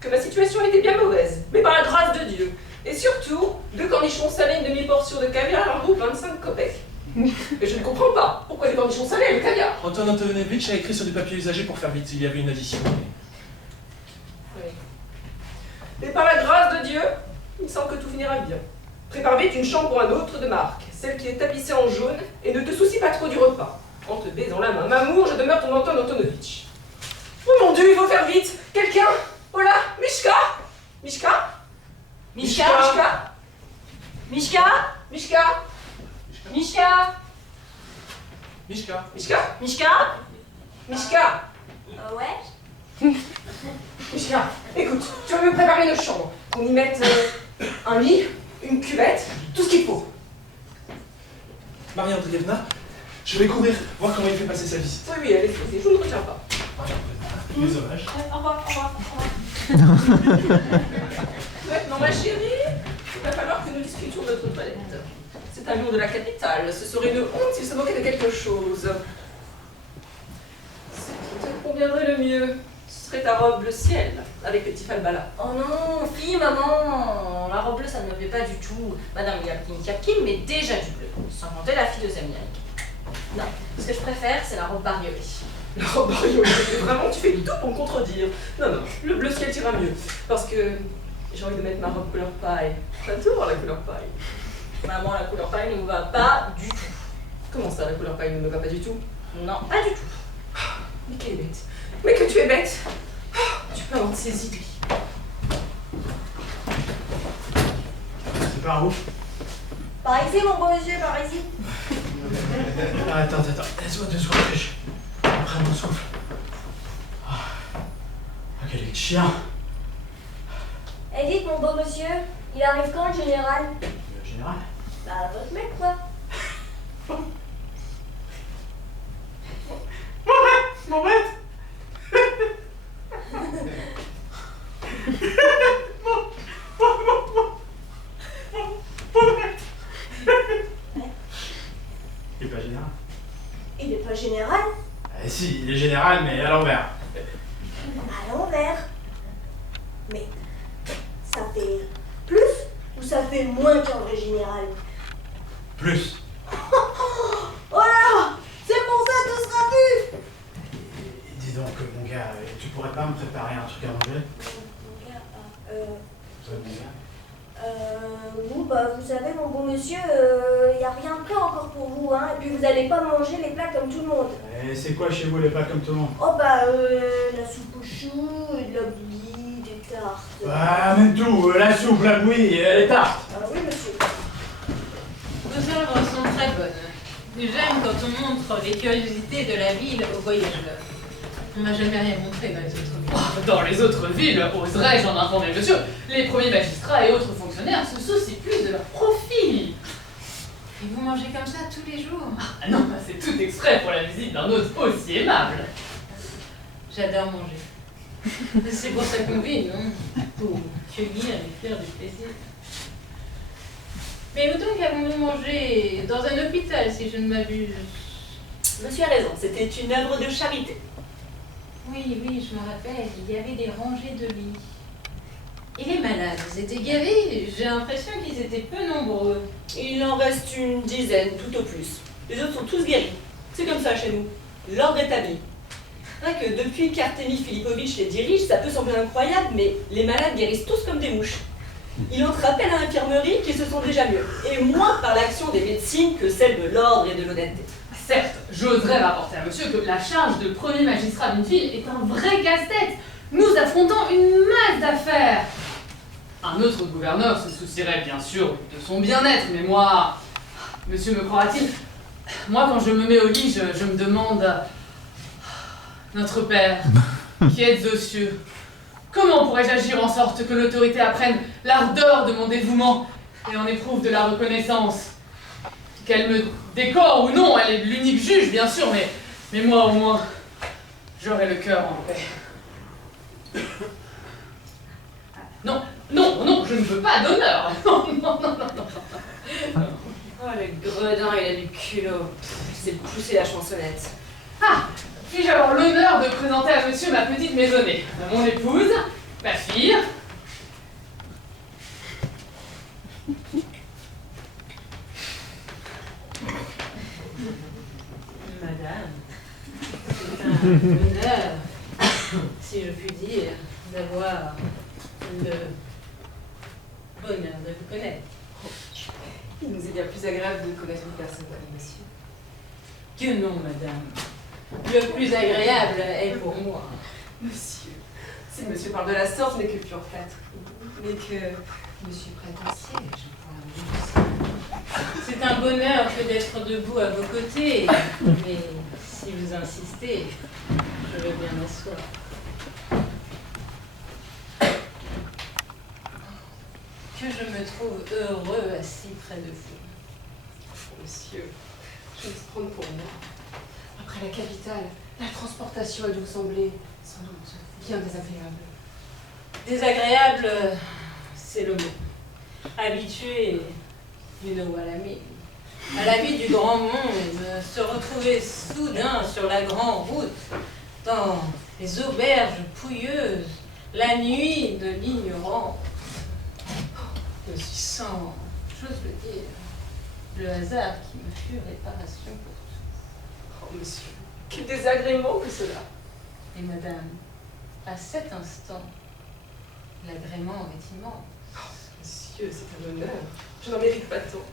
que ma situation était bien mauvaise, mais par la grâce de Dieu. Et surtout, 2 cornichons salés, une demi-portion de caviar, un bout, 25 kopecks. Et je ne comprends pas. Pourquoi des cornichons salés et le caviar? Anton Antonovitch a écrit sur du papier usagé pour faire vite. Il y avait une addition. Oui. Mais par la grâce de Dieu, il me semble que tout finira bien. Prépare vite une chambre pour un autre de marque, celle qui est tapissée en jaune, et ne te soucie pas trop du repas. En te baisant la main, m'amour, je demeure ton Anton Antonovitch. Oh mon Dieu, il faut faire vite. Quelqu'un? Oh là, Mishka? Mishka? Mishka? Mishka? Mishka? Mishka? Mishka. Mishka? Mishka? Mishka? Ouais? Mishka, écoute, tu vas me préparer une chambre. Qu'on y mette un lit, une cuvette, tout ce qu'il faut. Marie-Andrievna, je vais courir voir comment il fait passer sa visite. Oui, elle est stressée, je ne retiens pas. Marie-Andrievna. Mes hommages. Au revoir, au revoir, au revoir. Maintenant, ma chérie, il va falloir que nous discutions de notre toilette. C'est un lion de la capitale, ce serait une honte s'il se moquait de quelque chose. Ce qui te conviendrait le mieux, ce serait ta robe bleu ciel, avec le petit falbala. Oh non, fille, maman, la robe bleue, ça ne me plaît pas du tout. Madame Yapkin met déjà du bleu, sans compter la fille de Amérique. Non, ce que je préfère, c'est la robe bariolée. La robe bariolée, vraiment, tu fais tout pour me contredire. Non, non, le bleu ciel t'ira mieux, parce que j'ai envie de mettre ma robe couleur paille. J'adore la couleur paille. Maman, la couleur paille ne me va pas du tout. Comment ça, la couleur paille ne me va pas du tout? Non, pas du tout. Mais qu'elle est bête. Mais que tu es bête. Tu peux avoir de ces idées. C'est par où? Par ici, mon beau monsieur, par ici. Attends. Laisse-moi 2 secondes que je prenne mon souffle. Ah, quel est de chien. Eh, dites, mon beau monsieur, il arrive quand, le général? Le général? Bah, votre mec, quoi. Mon maître. Il est pas général. Il est pas général? Eh si, il est général, mais à l'envers. À l'envers. Mais ça fait plus ou ça fait moins qu'un vrai général? Plus. Oh là! C'est pour ça que tout sera vu! Dis donc, mon gars, tu pourrais pas me préparer un truc à manger? Mon gars, Toi, mon gars. vous, bah, vous savez, mon beau monsieur, y a rien de prêt encore pour vous, hein. Et puis vous allez pas manger les plats comme tout le monde. Et c'est quoi chez vous les plats comme tout le monde? Oh bah, la soupe aux choux, de la bouillie, des tartes. Bah, même tout, la soupe, la bouillie, les tartes. Ah oui, monsieur. Vos œuvres sont très bonnes. J'aime quand on montre les curiosités de la ville aux voyageurs. On m'a jamais rien montré dans les autres villes. Dans les autres villes, oserais-je en informer monsieur, les premiers magistrats et autres fonctionnaires se soucient plus de leur profit. Et vous mangez comme ça tous les jours? Ah non, c'est tout exprès pour la visite d'un hôte aussi aimable. J'adore manger. C'est pour ça qu'on vit, non? Pour cueillir et faire du plaisir. Mais où donc avons-nous mangé? Dans un hôpital, si je ne m'abuse. Monsieur a raison, c'était une œuvre de charité. Oui, je me rappelle, il y avait des rangées de lits. Et les malades, ils étaient gavés? J'ai l'impression qu'ils étaient peu nombreux. Il en reste une dizaine, tout au plus. Les autres sont tous guéris. C'est comme ça chez nous. L'ordre établi. C'est vrai que depuis qu'Artemi Filipovitch les dirige, ça peut sembler incroyable, mais les malades guérissent tous comme des mouches. Il entre à peine à l'infirmerie qu'ils se sentent déjà mieux, et moins par l'action des médecines que celle de l'ordre et de l'honnêteté. Certes, j'oserais rapporter à monsieur que la charge de premier magistrat d'une ville est un vrai casse-tête. Nous affrontons une masse d'affaires. Un autre gouverneur se soucierait bien sûr de son bien-être, mais moi, monsieur me croira-t-il, moi quand je me mets au lit, je me demande, notre Père, qui êtes aux cieux, comment pourrais-je agir en sorte que l'autorité apprenne l'ardeur de mon dévouement et en éprouve de la reconnaissance? Qu'elle me décore ou non, elle est l'unique juge, bien sûr, mais moi au moins, j'aurai le cœur en paix. Non, je ne veux pas d'honneur. Non. Oh, le gredin, il a du culot. C'est pousser la chansonnette. Ah, puis-je avoir l'honneur de présenter à monsieur ma petite maisonnée, mon épouse, ma fille. Madame, c'est un honneur, si je puis dire, d'avoir le bonheur de vous connaître. Il nous est bien plus agréable de connaître une personne, monsieur. Que non, madame. Le plus agréable est pour moi. Monsieur, si monsieur parle de la sorte, n'est que pure flatterie. Mais que monsieur prête un siège pour la révolution. C'est un bonheur que d'être debout à vos côtés, mais si vous insistez, je veux bien m'asseoir. Que je me trouve heureux assis près de vous. Monsieur, je vais se prendre pour moi. Après la capitale, la transportation a dû vous sembler sans sans doute. Bien désagréable. Désagréable, c'est le mot. Habitué, you know what I mean. À la vie du grand monde, se retrouver soudain sur la grande route, dans les auberges pouilleuses, la nuit de l'ignorance. Je suis sans, j'ose le dire, le hasard qui me fut réparation pour tout. Oh, monsieur, quel désagrément que cela. Et madame, à cet instant, l'agrément est immense. Monsieur, c'est un honneur. Je n'en mérite pas tant.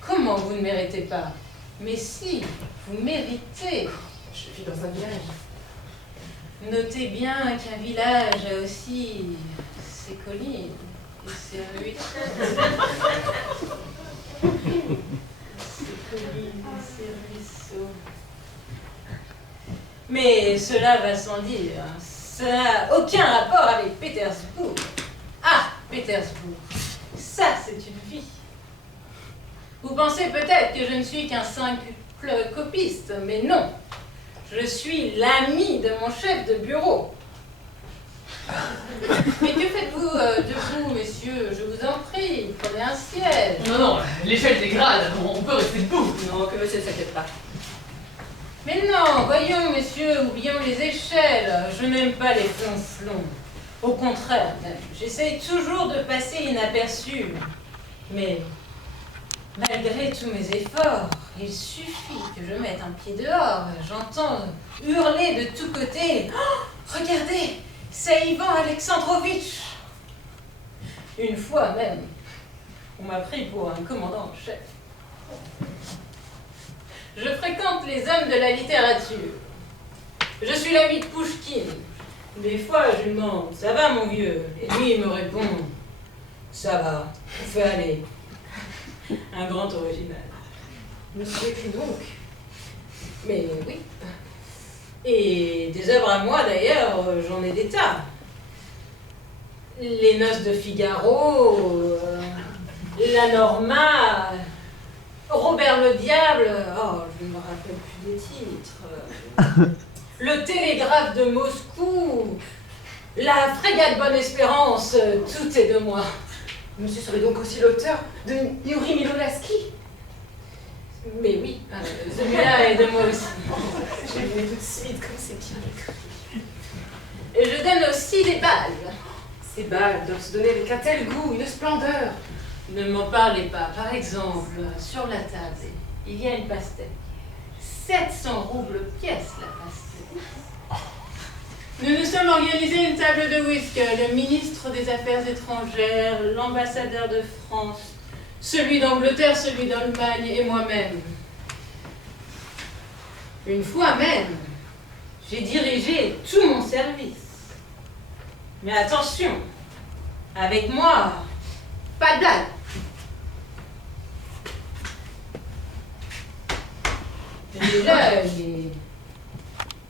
Comment vous ne méritez pas? Mais si, vous méritez. Je vis dans un village. Notez bien qu'un village a aussi ses collines et ses ruisseaux. Ses collines et ses ruisseaux. Mais cela va sans dire. Ça n'a aucun rapport avec Pétersbourg. Ah, Pétersbourg. Ça, c'est une vie. Vous pensez peut-être que je ne suis qu'un simple copiste, mais non. Je suis l'ami de mon chef de bureau. Mais que faites-vous debout, messieurs? Je vous en prie, prenez un siège. Non, non, l'échelle dégrade, on peut rester debout. Non, que monsieur ne s'inquiète pas. Mais non, voyons, messieurs, oublions les échelles. Je n'aime pas les flonflons. Au contraire, même, j'essaye toujours de passer inaperçu. Mais malgré tous mes efforts, il suffit que je mette un pied dehors. J'entends hurler de tous côtés. Oh, regardez, c'est Ivan Alexandrovitch. Une fois même, on m'a pris pour un commandant en chef. Je fréquente les hommes de la littérature. Je suis l'ami de Pouchkine. Des fois, je lui demande « Ça va, mon vieux ?» Et lui, il me répond « Ça va, on fait aller. » Un grand original. Monsieur écrit donc. Mais oui. Et des œuvres à moi, d'ailleurs, j'en ai des tas. Les Noces de Figaro, La Norma, Robert le Diable, oh, je ne me rappelle plus des titres. Le Télégraphe de Moscou, La Frégate Bonne Espérance, tout est de moi. Monsieur serait donc aussi l'auteur de Yuri Milolaski. Mais oui, celui-là est de moi aussi. J'ai vu tout de suite comme c'est bien écrit. Et je donne aussi des balles. Ces balles doivent se donner avec un tel goût, une splendeur. Ne m'en parlez pas. Par exemple, sur la table, il y a une pastèque. 700 roubles pièce, la pastèque. Nous nous sommes organisés une table de whisky. Le ministre des Affaires étrangères, l'ambassadeur de France, celui d'Angleterre, celui d'Allemagne et moi-même. Une fois même, j'ai dirigé tout mon service. Mais attention, avec moi, pas de blague. Déjà,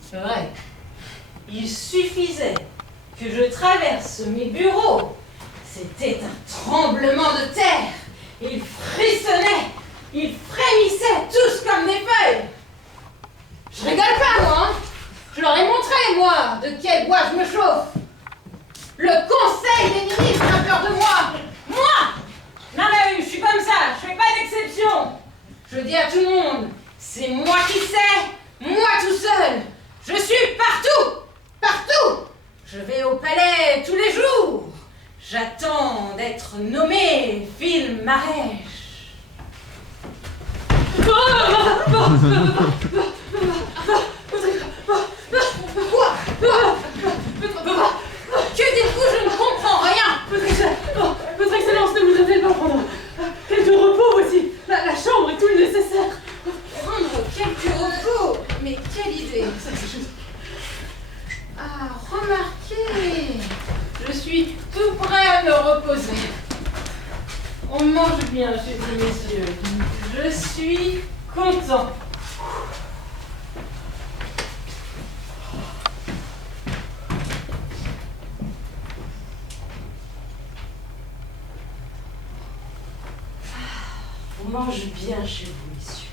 c'est vrai. Il suffisait que je traverse mes bureaux. C'était un tremblement de terre. Ils frissonnaient, ils frémissaient tous comme des feuilles. Je rigole pas, moi, hein. Je leur ai montré, moi, de quel bois je me chauffe. Le conseil des ministres a peur de moi. Moi! Non mais je suis comme ça, je fais pas d'exception. Je dis à tout le monde, c'est moi qui sais, moi tout seul. Je suis partout, partout. Je vais au palais tous les jours. J'attends d'être nommé Phil Marèche. Quoi? Que dites-vous? Je ne comprends rien. Votre Excellence ne voudrait-elle pas prendre quelques repos aussi? La chambre est tout le nécessaire. Prendre quelques repos? Mais quelle idée! Ah, remarquez, je suis tout prêt à me reposer. On mange bien chez vous, messieurs. Je suis content. On mange bien chez vous, messieurs.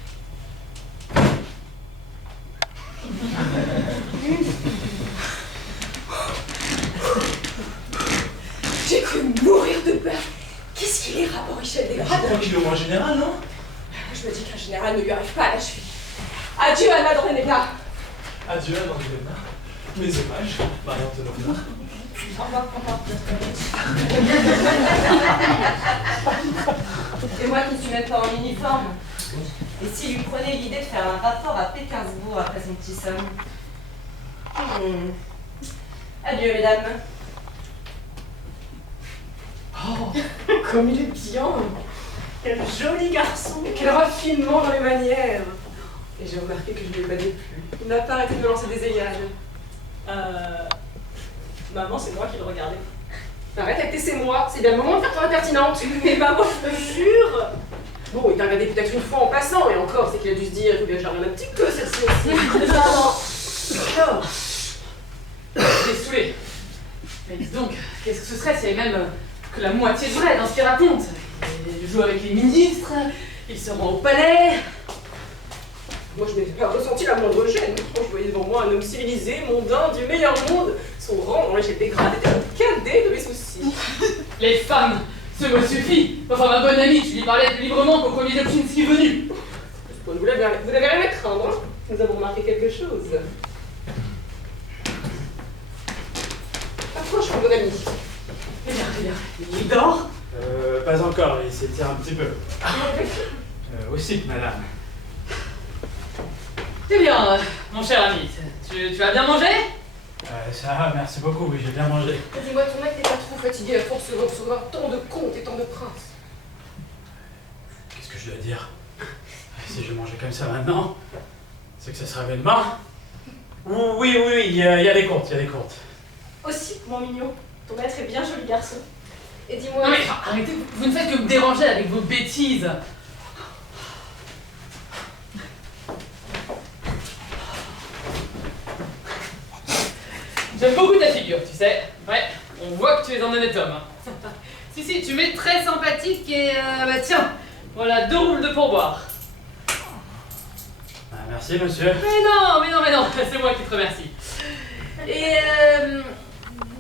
tranquille au moins général, non? Je me dis qu'un général ne lui arrive pas à la cheville. Adieu, Anna Dorenena. Adieu, Anna Dorenena. Mes hommages, Marie-Antonovna. Au revoir, Et moi qui ne suis même pas en uniforme. Et s'il lui prenait l'idée de faire un rapport à Pétersbourg après son petit somme. Adieu, mesdames. Oh, comme il est bien. Quel joli garçon. Quel raffinement dans les manières. Et j'ai remarqué que je ne lui ai pas dit plus. Il n'a pas arrêté de me lancer des égales. Maman, c'est moi qui le regardais. Arrête avec tes c'est moi, c'est bien le moment de faire ton impertinente. Mais maman, je te jure. Bon, il t'a regardé peut-être une fois en passant, et encore, c'est qu'il a dû se dire, il faut bien que je la regarde un petit peu, celle-ci aussi. Oh. Je l'ai saoulé. Mais dis donc, qu'est-ce que ce serait s'il y avait même que la moitié de vrai dans ce qu'il raconte? Il joue avec les ministres, il se rend au palais. Moi, je n'ai pas ressenti la moindre gêne. Quand je voyais devant moi un homme civilisé, mondain, du meilleur monde, son rang dans l'échelle des grades était le cadet de mes soucis. Les femmes, ce mot suffit. Enfin, ma bonne amie, tu lui parlais plus librement qu'au premier Dubchinski venu. Vous n'avez rien à craindre, hein? Nous avons remarqué quelque chose. Approche, mon bon ami. Regarde, Il dort? Pas encore, il s'étire un petit peu. Aussi, madame. C'est bien, mon cher ami. Tu as bien mangé? Ça va, merci beaucoup, oui, j'ai bien mangé. Dis-moi, ton mec n'est pas trop fatigué à force de recevoir tant de comtes et tant de princes. Qu'est-ce que je dois dire? Si je mangeais comme ça maintenant, c'est que ça se réveille demain. Oui, il y a des comptes, Aussi, mon mignon, ton maître est bien joli garçon. Et dis-moi... Non mais arrêtez, vous ne faites que me déranger avec vos bêtises. J'aime beaucoup ta figure, tu sais. Ouais, on voit que tu es un honnête homme. Si, tu m'es très sympathique et bah tiens, voilà 2 roubles de pourboire. Merci, monsieur. Mais non, c'est moi qui te remercie. Et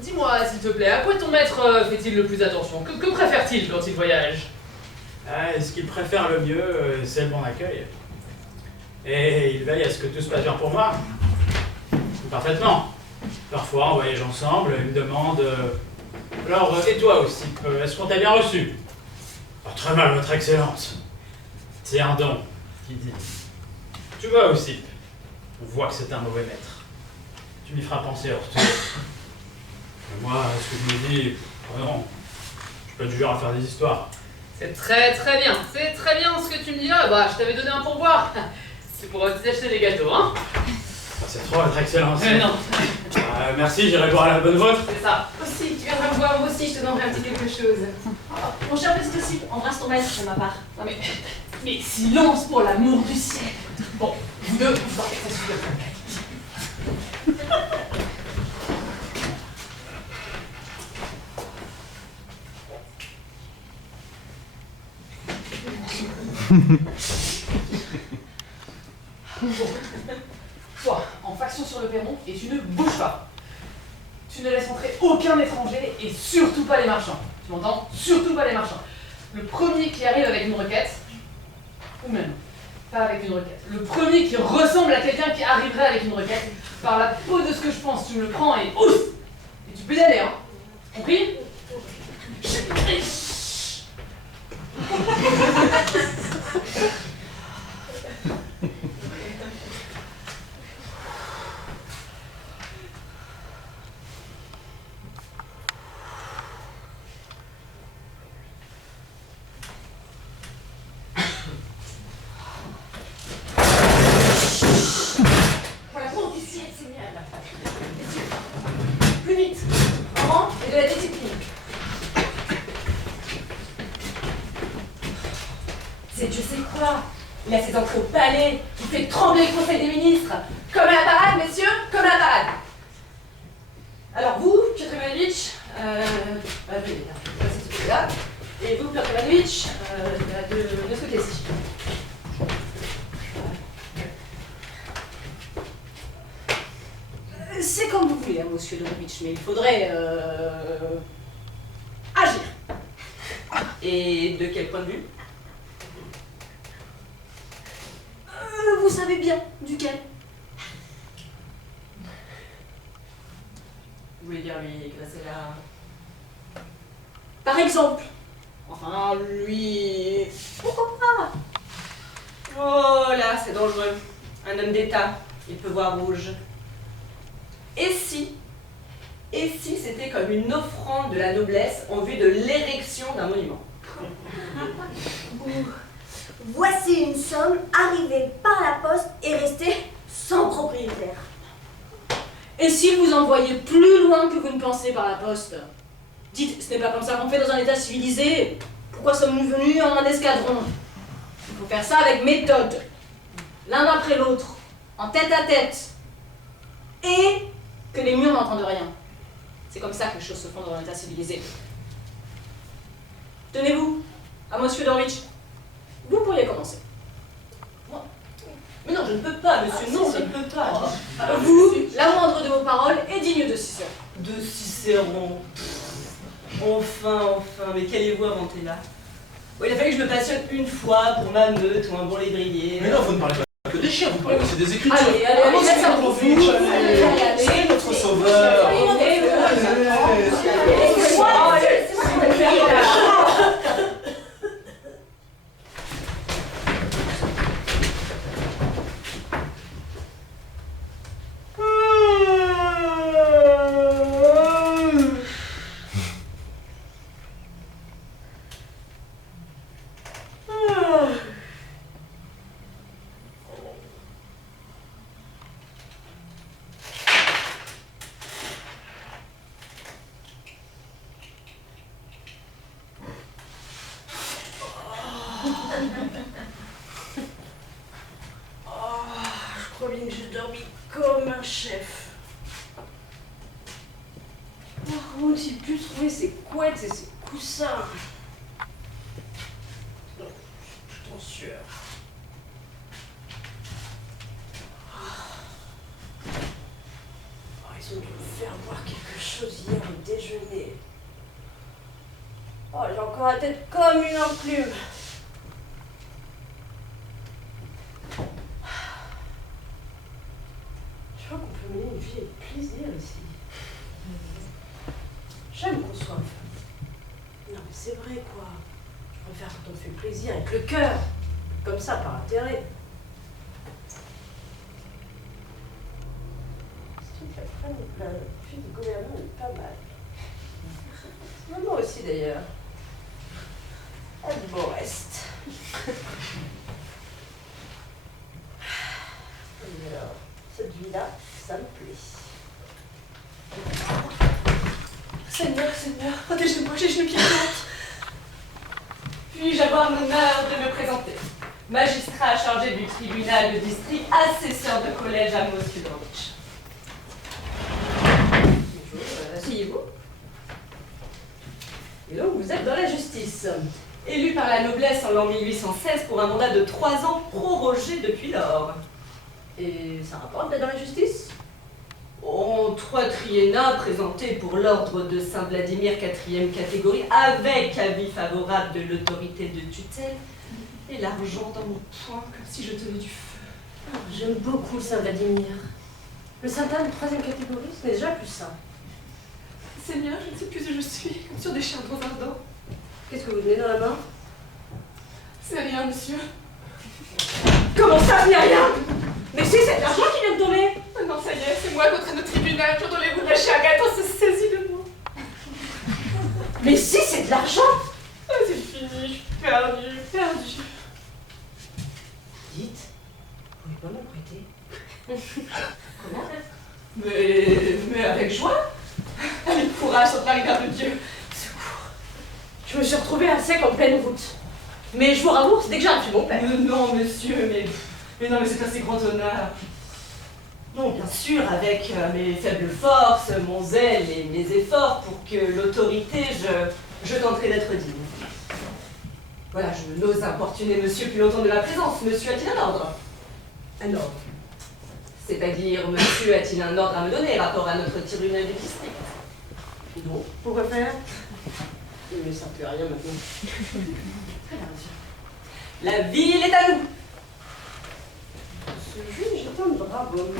dis-moi, s'il te plaît, à quoi ton maître fait-il le plus attention? Que préfère-t-il quand il voyage? Ce qu'il préfère le mieux, c'est le bon accueil. Et il veille à ce que tout se passe bien pour moi. Parfaitement. Parfois, on voyage ensemble, il me demande... Alors, et toi aussi, est-ce qu'on t'a bien reçu? Oh, très mal, votre excellence. C'est un don, qui dit. Tu vois aussi, on voit que c'est un mauvais maître. Tu m'y feras penser hors tout. Mais moi, ce que je me dis, oh non, je suis pas du genre à faire des histoires. C'est très bien, c'est très bien ce que tu me dis là. Bah, je t'avais donné un pourboire. C'est pour t'acheter des gâteaux, hein? C'est trop, votre excellence. Non. Merci, j'irai boire la bonne vôtre. C'est ça. Aussi, tu viendras me voir, moi aussi, je te donnerai un petit quelque chose. Mon cher petit aussi, embrasse ton maître de ma part. Non mais silence pour l'amour du ciel. Bon, vous deux, vous sortez, ça suffit. Toi, en faction sur le perron, et tu ne bouges pas. Tu ne laisses entrer aucun étranger, et surtout pas les marchands. Tu m'entends? Surtout pas les marchands. Le premier qui arrive avec une requête, ou même pas avec une requête, le premier qui ressemble à quelqu'un qui arriverait avec une requête, par la peau de ce que je pense, tu me le prends et ouf! Et tu peux y aller, hein? Compris? Voilà, bon, ici, c'est génial. Plus vite. Rang et de la discipline. C'est je sais quoi. Il a ses entrées au palais, il fait trembler le conseil des ministres. Comme à la parade, messieurs, comme à la parade. Alors vous, Piotr Ivanovitch, là. Et vous, Piotr Ivanovitch, de ce côté-ci. C'est comme vous voulez, hein, monsieur Donovitch, mais il faudrait agir. Et de quel point de vue? vous savez bien duquel. Vous voulez dire lui graisser la... Par exemple. Enfin, lui... Pourquoi pas? Oh là, c'est dangereux. Un homme d'État, il peut voir rouge. Et si c'était comme une offrande de la noblesse en vue de l'érection d'un monument? Voici une somme arrivée par la poste et restée sans propriétaire. Et si vous envoyez plus loin que vous ne pensez par la poste? Dites, ce n'est pas comme ça qu'on fait dans un état civilisé. Pourquoi sommes-nous venus en un escadron? Il faut faire ça avec méthode. L'un après l'autre, en tête à tête. Et que les murs n'entendent rien. C'est comme ça que les choses se font dans un état civilisé. Tenez-vous à Monsieur Dorwich. Vous pourriez commencer. Mais non, je ne peux pas, monsieur, non, je ne peux pas. Vous, la moindre de vos paroles est digne de Cicéron. De Cicéron. Enfin, mais qu'allez-vous inventer là? Il a fallu que je me passionne une fois pour ma meute ou un bon lévrier. Mais non, vous ne parlez pas que des chiens, vous parlez aussi des écritures. Allez, Allons-y, ça Petrovitch, allez. C'est notre sauveur. Je crois bien que j'ai dormi comme un chef. Où j'ai pu trouver ces couettes et ces coussins? Non, je suis en sueur. Ils ont dû me faire boire quelque chose hier au déjeuner. Oh, j'ai encore la tête comme une enclume. Je crois qu'on peut mener une vie avec plaisir ici. J'aime qu'on soit. Non mais c'est vrai quoi. Je préfère quand on me fait plaisir avec le cœur. Comme ça, par intérêt. C'est une la fille du gouvernement est pas mal. Maman aussi d'ailleurs. Elle a du beau reste. Et alors, cette vie-là, ça me plaît. Seigneur, protégez-moi, j'ai les genoux qui remontent. Puis-je avoir l'honneur de me présenter? Magistrat chargé du tribunal de district, assesseur de collège à Monsieur Dorwich. Bonjour, asseyez-vous. Et donc, vous êtes dans la justice. Élu par la noblesse en l'an 1816 pour un mandat de 3 ans prorogé depuis lors. Et ça rapporte d'être dans la justice? En 3 triennats présentés pour l'ordre de Saint-Vladimir 4e catégorie avec avis favorable de l'autorité de tutelle et l'argent dans mon poing comme si je tenais du feu. Ah, j'aime beaucoup le Saint-Vladimir. Le Saint-Anne, 3e catégorie, c'est déjà plus ça. Seigneur, je ne sais plus où je suis, comme sur des chiens trop ardents. Qu'est-ce que vous tenez dans la main? C'est rien, monsieur. Comment ça, ce n'est rien? Mais si, c'est de l'argent qui vient de tomber! Oh non, ça y est, c'est moi contre notre tribunal. J'entendais-vous lâcher Agathe, on se saisit de moi. Mais si, c'est de l'argent! Oh, c'est fini, je suis perdue. Dites, vous pouvez pas m'en prêter? Comment? Mais avec joie. Avec courage, sans la rigueur de Dieu. Secours. Je me suis retrouvée à sec en pleine route. Mais je vous rembourse dès que j'ai reçu mon père. Non, monsieur, mais non, mais c'est un si grand honneur. Non, bien sûr, avec mes faibles forces, mon zèle et mes efforts pour que l'autorité, je tenterai d'être digne. Voilà, je n'ose importuner monsieur plus longtemps de ma présence. Monsieur a-t-il un ordre? Un ordre. C'est-à-dire, monsieur a-t-il un ordre à me donner rapport à notre tribunal du district? Non. Pourquoi faire? Mais ça ne fait rien maintenant. Très bien, monsieur. La ville est à nous. ce juge est un brave homme.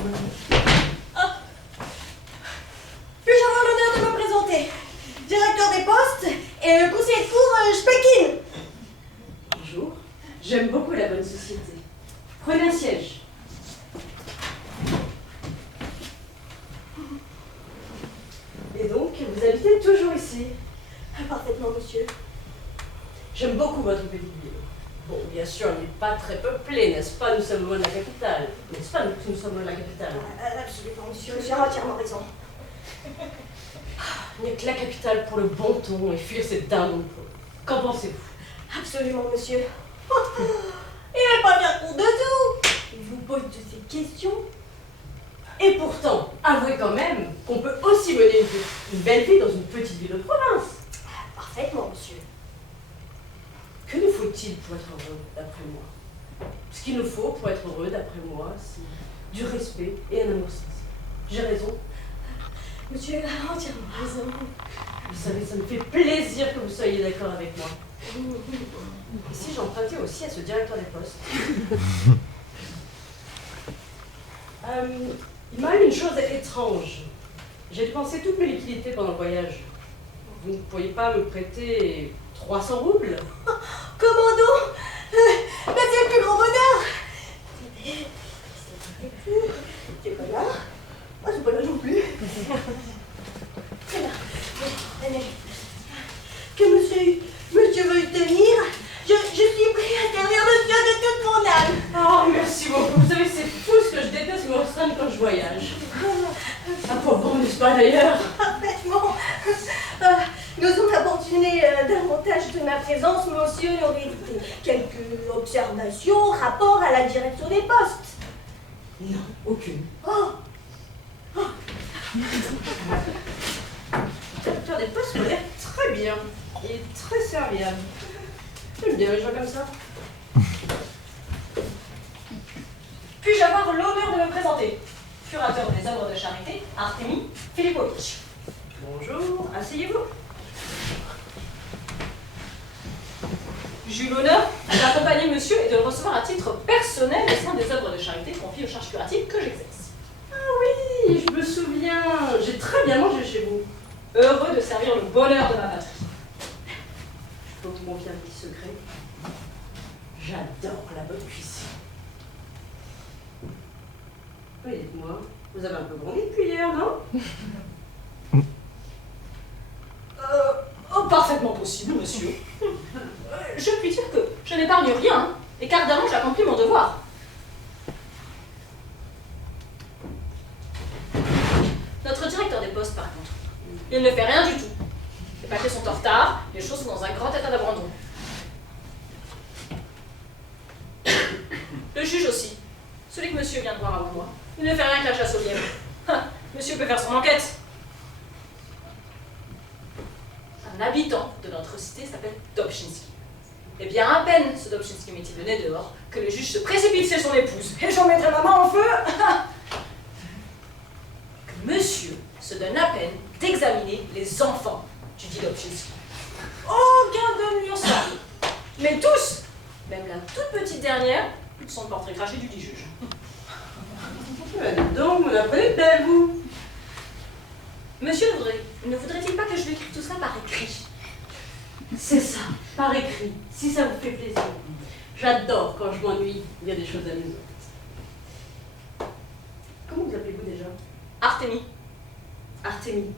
Puis-je avoir l'honneur de me présenter? Directeur des postes et le conseiller de cour Spekin. Bonjour. J'aime beaucoup la bonne société. Prenez un siège. Et donc, vous habitez toujours ici? Parfaitement, monsieur. J'aime beaucoup votre petite ville. Bon, bien sûr, elle n'est pas très peuplée, n'est-ce pas? Nous sommes loin de la capitale. N'est-ce pas que nous sommes loin de la capitale? Absolument, monsieur. Vous avez entièrement raison. Il n'y a que la capitale pour le bon ton et fuir cette dinde. Qu'en pensez-vous? Absolument, monsieur. Il n'est pas bien compte de tout. Il vous pose toutes ces questions. Et pourtant, avouez quand même qu'on peut aussi mener une belle vie dans une petite ville de province. Parfaitement, monsieur. Que nous faut-il pour être heureux, d'après moi? Ce qu'il nous faut pour être heureux, d'après moi, c'est du respect et un amour sincère. J'ai raison? Monsieur a entièrement raison. Vous savez, ça me fait plaisir que vous soyez d'accord avec moi. Et si j'empruntais aussi à ce directeur des postes? Il m'arrive une chose étrange. J'ai dépensé toutes mes liquidités pendant le voyage. Vous ne pourriez pas me prêter 300 roubles? Commando, mais c'est le plus grand bonheur. C'est pas là. Ah, c'est pas là non plus. C'est là. Allez. Que monsieur veut tenir, je suis prêt à servir monsieur de toute mon âme. Oh, merci beaucoup. Vous savez, c'est fou ce que je déteste me restreindre quand je voyage. Ah, pauvre, n'est-ce pas d'ailleurs? Parfaitement. N'osons importuner davantage de ma présence, monsieur aurait évité quelques observations, rapport à la direction des postes. Non, aucune. Oh. Le directeur des postes me l'air très bien et très serviable. J'aime bien les gens comme ça. Puis-je avoir l'honneur de me présenter? Curateur des œuvres de charité, Artemi Filipovic. Bonjour, asseyez-vous. J'ai eu l'honneur d'accompagner monsieur et de le recevoir à titre personnel au sein des œuvres de charité confiées aux charges curatives que j'exerce. Ah oui, je me souviens. J'ai très bien mangé chez vous. Heureux de servir le bonheur de ma patrie. Je peux vous confier un petit secret. J'adore la bonne cuisine. Oui, dites-moi, vous avez un peu grandi depuis hier, non? Parfaitement possible, monsieur. Je puis dire que je n'épargne rien, et qu'ardemment j'accomplis mon devoir. Notre directeur des postes, par contre, il ne fait rien du tout. Les papiers sont en retard, les choses sont dans un grand état d'abandon. Le juge aussi, celui que monsieur vient de voir avant moi, il ne fait rien que la chasse aux lièvres. Monsieur peut faire son enquête. Un habitant de notre cité s'appelle Dobchinski. Eh bien, à peine ce Dobchinski met-il le nez dehors que le juge se précipite chez son épouse. Et j'en mettrai ma main en feu. Que monsieur se donne à peine d'examiner les enfants du dit Dobchinski. Aucun de lui en sort. Mais tous, même la toute petite dernière, sont le portrait craché du dit juge. Dites donc, vous l'apprenez de belle, vous. Monsieur ne voudrait-il pas que je lui écrive tout ça par écrit? C'est ça, par écrit, si ça vous fait plaisir. J'adore quand je m'ennuie, il y a des choses amusantes. Comment vous appelez-vous déjà? Artemi. Artemi.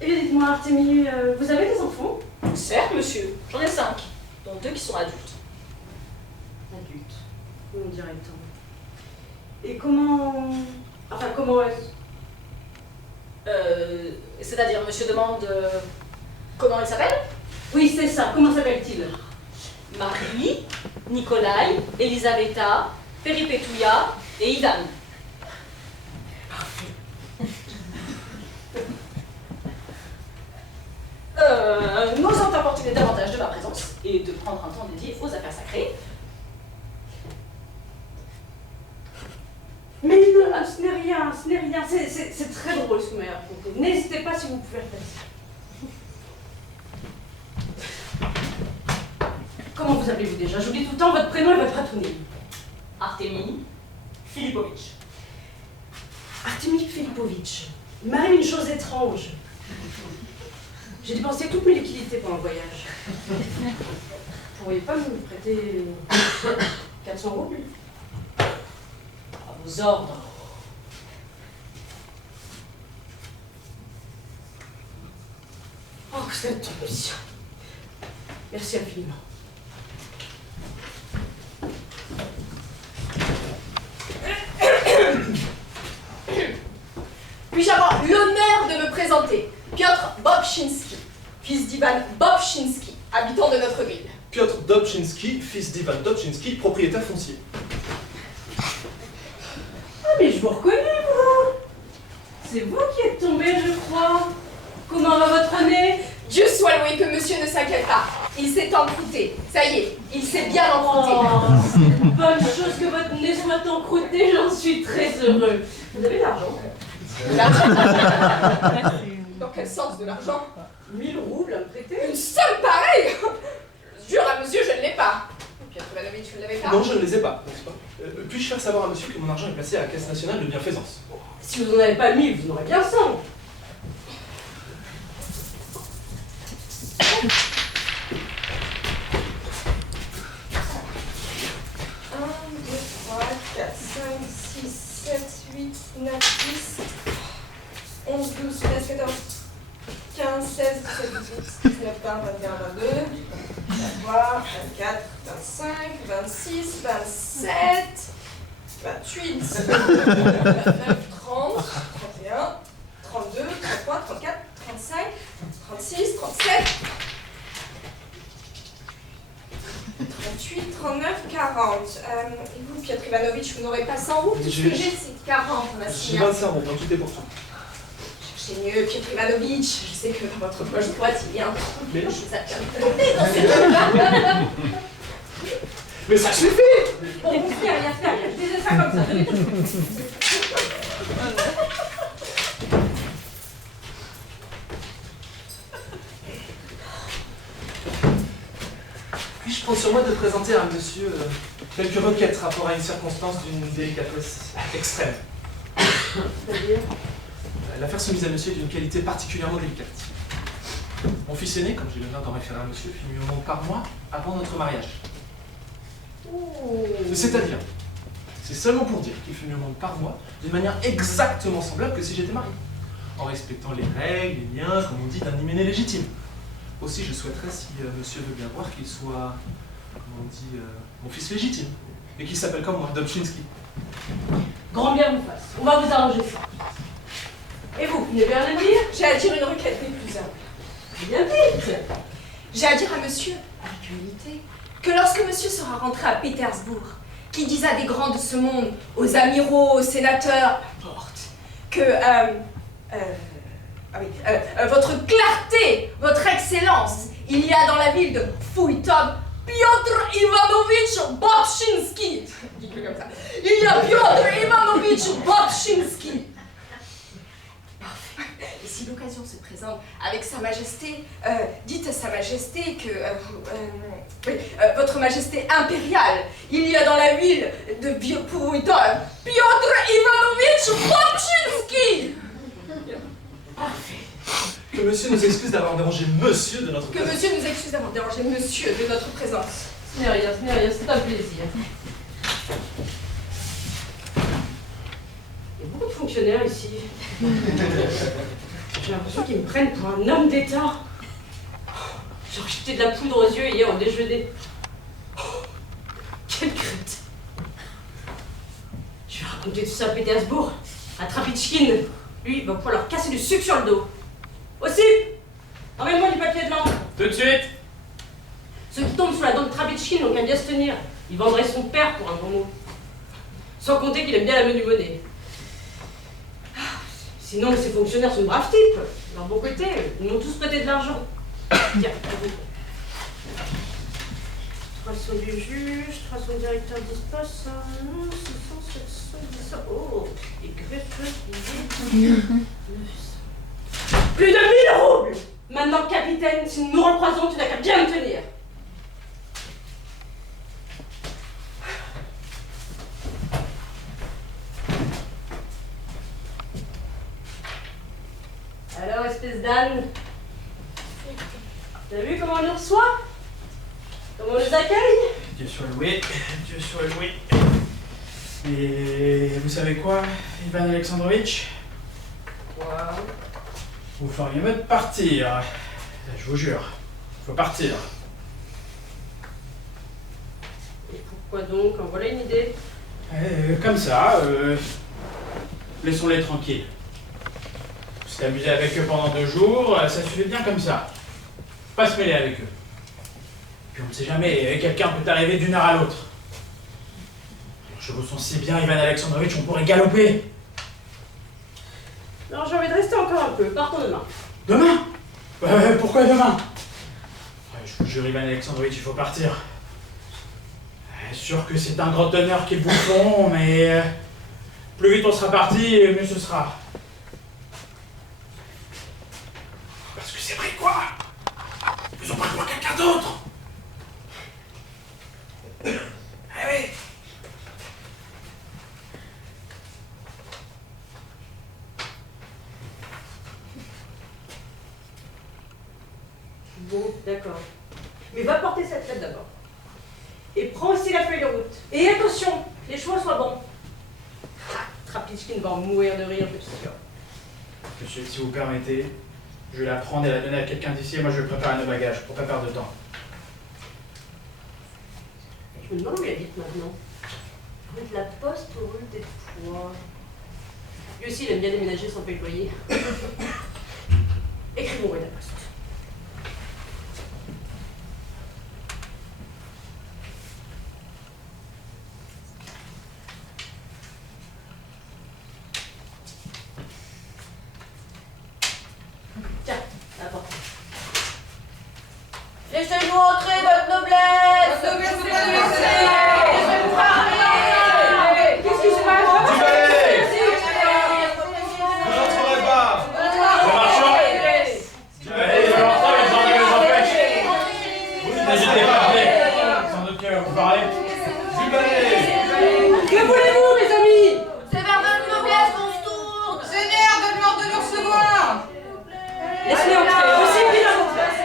Eh bien, dites-moi, Artemi, vous avez des enfants? Certes, monsieur. J'en ai 5, dont 2 qui sont adultes. Adultes, on dirait tant. Et comment... Enfin, comment est-ce... C'est-à-dire, monsieur demande comment il s'appelle? Oui, c'est ça. Comment s'appelle-t-il? Marie, Nikolai, Elisaveta, Peripetouia et Ivan. N'osant importuner davantage de ma présence et de prendre un temps dédié aux affaires sacrées. Mais non, ce n'est rien, ce n'est rien. C'est très drôle ce que vous m'avez raconté. N'hésitez pas si vous pouvez le faire. Comment vous appelez-vous déjà? J'oublie tout le temps votre prénom et votre patronyme. Artemi Filipovitch. Artemi Filipovitch, il m'arrive une chose étrange. J'ai dépensé toutes mes liquidités pendant le voyage. Vous pourriez pas me prêter 400 roubles? À vos ordres. Oh, que c'est ton mission. Merci infiniment. Puis-je avoir l'honneur de me présenter? Piotr Bobchinski, fils d'Ivan Bobchinski, habitant de notre ville. Piotr Dobchinski, fils d'Ivan Dobchinski, propriétaire foncier. Ah, mais je vous reconnais, vous! C'est vous qui êtes tombé, je crois. Comment va votre nez? Dieu soit loué que monsieur ne s'inquiète pas. Il s'est encrouté. Ça y est, il s'est bien encrouté. Oh, c'est une bonne chose que votre nez soit encrouté, j'en suis très heureux. Vous avez de l'argent? De l'argent? Dans quel sens de l'argent? 1000 roubles à me prêter? Une somme pareille? Je jure à monsieur, je ne l'ai pas. Piotr Ivanovitch, vous ne l'avez pas? Non, je ne les ai pas, n'est-ce pas? Puis-je faire savoir à monsieur que mon argent est placé à la Caisse nationale de bienfaisance? Si vous n'en avez pas 1000, vous en aurez bien 100. 11, 12, 13, 14, 15, 16, 17, 18, 19, 20, 21, 22, 23, 24, 25, 26, 27, 28, 29, 30, 31, 32, 33, 34, 35, 36, 37, 38, 39, 40. Et vous, Piotr Ivanovitch, vous n'aurez pas 100 roubles? Tout ce que j'ai, c'est 40. On va J'ai signer. 25 roubles, tout est pour tout. Cherchez mieux, Piotr Ivanovitch. Je sais que dans votre poche droite, il y a un trou. Mais Ça vient de tomber dans cette truc-là. Mais ça suffit! Bon, il y a faire, je disais ça comme ça, donnez tout. Puis-je prendre sur moi de présenter à monsieur quelques requêtes rapport à une circonstance d'une délicatesse extrême? C'est-à-dire? L'affaire soumise à monsieur est d'une qualité particulièrement délicate. Mon fils aîné, comme j'ai l'honneur d'en référer à monsieur, fut mis au monde par moi avant notre mariage. C'est-à-dire, c'est seulement pour dire qu'il fut mis au monde par moi d'une manière exactement semblable que si j'étais marié, en respectant les règles, les liens, comme on dit, d'un hyménée légitime. Aussi, je souhaiterais, si monsieur veut bien voir, qu'il soit, comment on dit, mon fils légitime, et qu'il s'appelle comme moi, Dobchinski. Grand bien vous fasse, on va vous arranger ça. Et vous n'avez rien à dire? J'ai à dire une requête des plus humbles. Bien vite. J'ai à dire à monsieur, avec humilité, que lorsque monsieur sera rentré à Pétersbourg, qu'il dise à des grands de ce monde, aux amiraux, aux sénateurs, n'importe, que votre clarté, votre excellence, il y a dans la ville de Fuitov Piotr Ivanovitch Bobchinski. Dites-le comme ça. Il y a Piotr Ivanovitch Bobchinski. Et si l'occasion se présente avec Sa Majesté, dites à Sa Majesté que, votre Majesté impériale, il y a dans la ville de Fuitov Piotr Ivanovitch Bobchinski. Parfait. Que monsieur nous excuse d'avoir dérangé monsieur de notre Que présence. monsieur nous excuse d'avoir dérangé monsieur de notre présence. Ce n'est rien, c'est un plaisir. Il y a beaucoup de fonctionnaires ici. J'ai l'impression qu'ils me prennent pour un homme d'État. J'ai rejeté de la poudre aux yeux hier au déjeuner. Quelle crête! Je vais raconter tout ça à Pétersbourg, à Trapitchkin. Lui, il va pouvoir leur casser du sucre sur le dos. Aussi, emmène-moi du papier de lampe. Tout de suite. Ceux qui tombent sous la dent de Trapitchkin n'ont qu'à bien se tenir. Il vendrait son père pour un bon mot. Sans compter qu'il aime bien la menu monnaie. Sinon, ces fonctionnaires sont de braves types. De leur bon côté, ils m'ont tous prêté de l'argent. Tiens, à vous. 300 du juge, 300 directeur d'espace, 600, 700, 1000. Oh, et greffeux, 900. Plus de 1000 roubles! Maintenant, capitaine, si nous nous recroisons, tu n'as qu'à bien me tenir. Alors, espèce d'âne, t'as vu comment on nous reçoit? Comment on nous accueille? Dieu soit loué, Dieu soit loué. Et vous savez quoi, Ivan Alexandrovitch? Quoi? Vous feriez mieux de partir. Je vous jure, faut partir. Et pourquoi donc? En voilà une idée. Comme ça, laissons-les tranquilles. Vous s'est amusé avec eux pendant 2 jours, ça suffit bien comme ça. Pas se mêler avec eux. Puis on ne sait jamais, quelqu'un peut arriver d'une heure à l'autre. Les chevaux sont si bien, Ivan Alexandrovitch, on pourrait galoper. Non, j'ai envie de rester encore un peu. Partons demain. Demain? Pourquoi demain? Je vous jure, Ivan Alexandrovitch, il faut partir. Sûr que c'est un grand honneur qu'ils vous font, mais plus vite on sera parti, mieux ce sera. Parce que c'est vrai quoi? Ils ont pas besoin de quelqu'un d'autre. Ah oui. Bon, d'accord. Mais va porter cette lettre d'abord. Et prends aussi la feuille de route. Et attention, les chevaux soient bons. Trapichkin va en mourir de rire, je suis sûr. Monsieur, si vous permettez, je vais la prendre et la donner à quelqu'un d'ici et moi je vais préparer nos bagages pour pas perdre de temps. Je me demande où il habite maintenant. Rue de la Poste ou rue des Pois? Lui aussi, il aime bien déménager sans payer le loyer. Écrivons rue de la Poste. Tiens, apporte. Laissez-nous entrer, votre noblesse! Votre noblesse, vous pas nous Laissez-nous parler! Qu'est-ce qui se passe? Du balai! Vous n'entrerez pas! Les marchands! Allez, les marchands, les gens les empêchent! Vous n'hésitez pas à parler! Sans doute que vous parlez. Du balai! Que voulez-vous, mes amis? C'est vers votre noblesse qu'on se tourne! Seigneur, donne-leur de nous recevoir! Laisse-les entrer, aussi vite à votre place.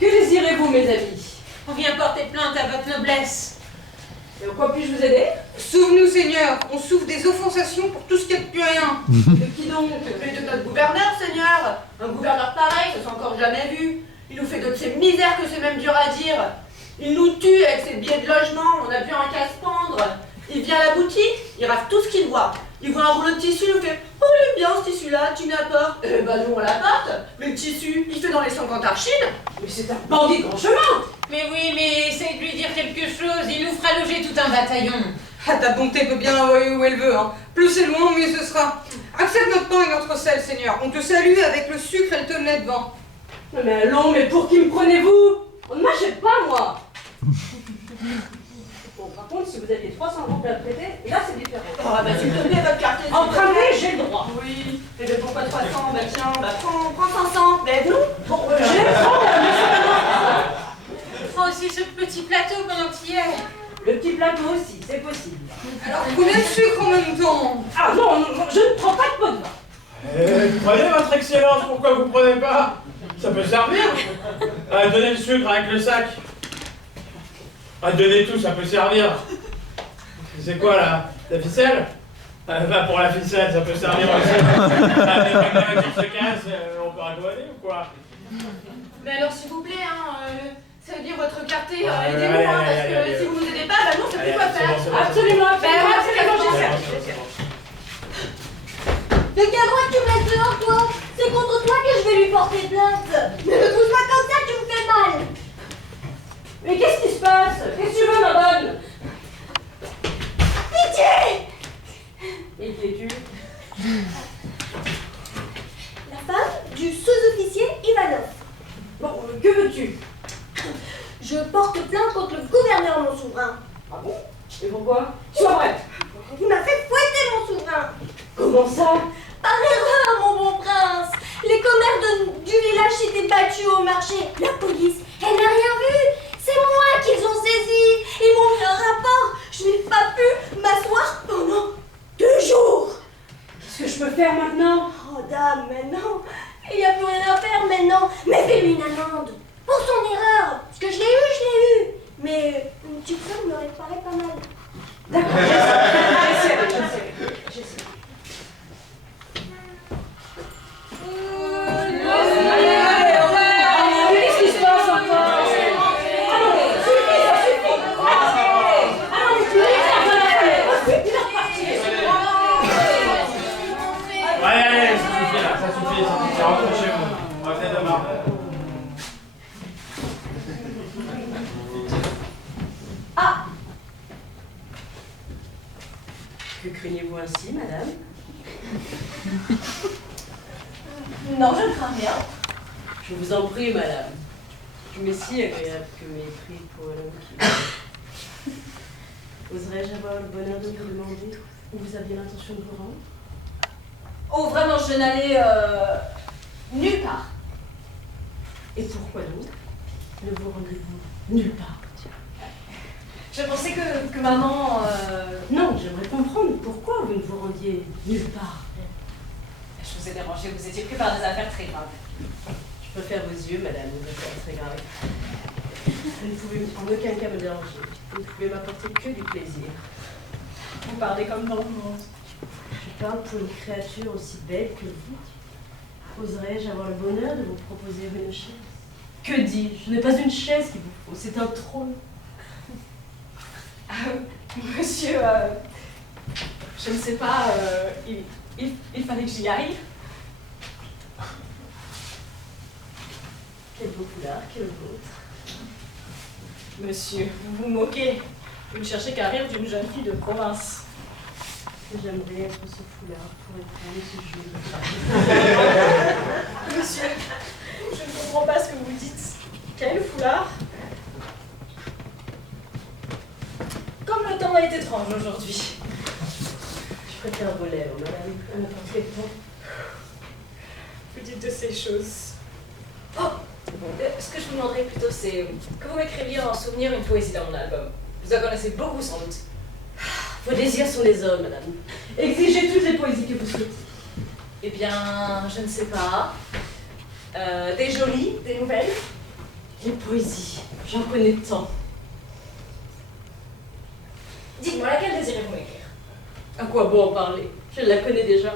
Que désirez-vous, mes amis? On vient porter plainte à votre noblesse. Et en quoi puis-je vous aider? Sauve-nous, Seigneur, on souffre des offensations pour tout ce qu'il y a de plus rien. De qui donc? Celui de notre gouverneur, Seigneur! Un gouverneur pareil, ça s'est encore jamais vu! Il nous fait de ces misères que c'est même dur à dire! Il nous tue avec ses billets de logement, on n'a plus un qu'à se pendre! Il vient à la boutique, il rafle tout ce qu'il voit. Il voit un rouleau de tissu, il nous fait « Oh, il est bien ce tissu-là, tu me l'apportes ?» Eh ben nous on l'apporte, mais le tissu, il fait dans les 50 archives. Mais c'est un bandit en chemin! Mais oui, mais essaye de lui dire quelque chose, il nous fera loger tout un bataillon. Ah, ta bonté peut bien envoyer où elle veut, hein. Plus c'est loin, mieux ce sera. Accepte notre pain et notre sel, Seigneur. On te salue avec le sucre et le tonnet devant. Non mais allons, mais pour qui me prenez-vous? On ne m'achète pas, moi! Bon, par contre, si vous aviez 300 roubles à prêter, là c'est différent. Oh bah s'il te plaît, votre carte est Emprunter, j'ai le droit. Oui, et ben pourquoi 300? Bah tiens, bah prends 500. Mais non, Bon, j'ai le droit, mais c'est pas moi. Prends aussi ce petit plateau pendant que tu y es. Le petit plateau aussi, c'est possible. Alors, combien de sucre en même temps? Ah non, non, je ne prends pas de pot de vin. Prenez votre excellence, pourquoi vous prenez pas? Ça peut servir. Donnez le sucre avec le sac. Donnez tout, ça peut servir. C'est quoi là? La ficelle? Va pour la ficelle, ça peut servir aussi. Les caméras qui se cassent, on peut raconter ou quoi? mais alors s'il vous plaît, ça veut dire votre carte, allez, aidez-nous, parce allez, que allez. si vous nous aidez pas, bah nous on sait plus quoi faire. C'est bon. Absolument, absolument, absolument, C'est j'essaie. bon, c'est bon. De quel droit tu me laisses dehors, toi? C'est contre toi que je vais lui porter plainte. Ne me pousse pas comme ça, tu me fais mal. Mais qu'est-ce qui se passe? Qu'est-ce que tu veux, ma bonne? Pitié! Et qui es-tu? La femme du sous-officier Ivanov. Bon, que veux-tu? Je porte plainte contre le gouverneur, mon souverain. Ah bon? Et pourquoi? Sois vrai. Il m'a fait fouetter, mon souverain. Comment ça? Par erreur, mon bon prince. Les commères du village s'étaient battus au marché. La police, elle n'a rien vu. C'est moi qu'ils ont saisi. je peux faire maintenant? Oh, dame, mais non. Il n'y a plus rien à faire maintenant. Mais fais-lui une amende. Pour son erreur. Parce que je l'ai eu. Mais une petite somme me paraît pas mal. D'accord, j'essaie. Qu'est-ce qui se passe encore? Allez, suffit, ça suffit. Allez, ça suffit là, ça suffit. Rentrez chez vous. Revenez demain. Ah! Que craignez-vous ainsi, madame? Non, je ne crains rien. Je vous en prie, madame. Tu m'es si agréable que mépris pour un homme qui... Oserais-je avoir le bonheur de vous demander où vous aviez l'intention de vous rendre? Oh, vraiment, je n'allais nulle part. Et pourquoi donc ne vous rendez-vous nulle part? Je pensais que maman... Non, j'aimerais comprendre pourquoi vous ne vous rendiez nulle part. Je vous ai dérangé, vous étiez pris par des affaires très graves. Je préfère vos yeux, madame, vous êtes très grave. Vous ne pouvez en aucun cas me déranger. Vous ne pouvez m'apporter que du plaisir. Vous parlez comme dans le monde. Je parle pour une créature aussi belle que vous. Oserais-je avoir le bonheur de vous proposer une chaise? Que dis-je? Ce n'est pas une chaise qu'il vous faut, c'est un trône. Monsieur, je ne sais pas, il fallait que j'y aille. Quel beau foulard, quel vôtre. Monsieur, vous vous moquez. Vous ne cherchez qu'à rire d'une jeune fille de province. J'aimerais être ce foulard pour éprendre ce jour. Monsieur, je ne comprends pas ce que vous dites. Quel foulard? Comme le temps est étrange aujourd'hui. Je préfère vos lèvres, madame, à n'importe quel temps. Vous dites de ces choses. Oh, ce que je vous demanderais plutôt, c'est que vous m'écriviez en souvenir une poésie dans mon album. Vous en connaissez beaucoup sans doute. Vos désirs sont les hommes, madame. Exigez toutes les poésies que vous souhaitez. Eh bien, je ne sais pas. Des jolies, des nouvelles. Les poésies, j'en connais tant. Dites-moi, laquelle désirez-vous m'écrire? À quoi bon en parler? Je la connais déjà.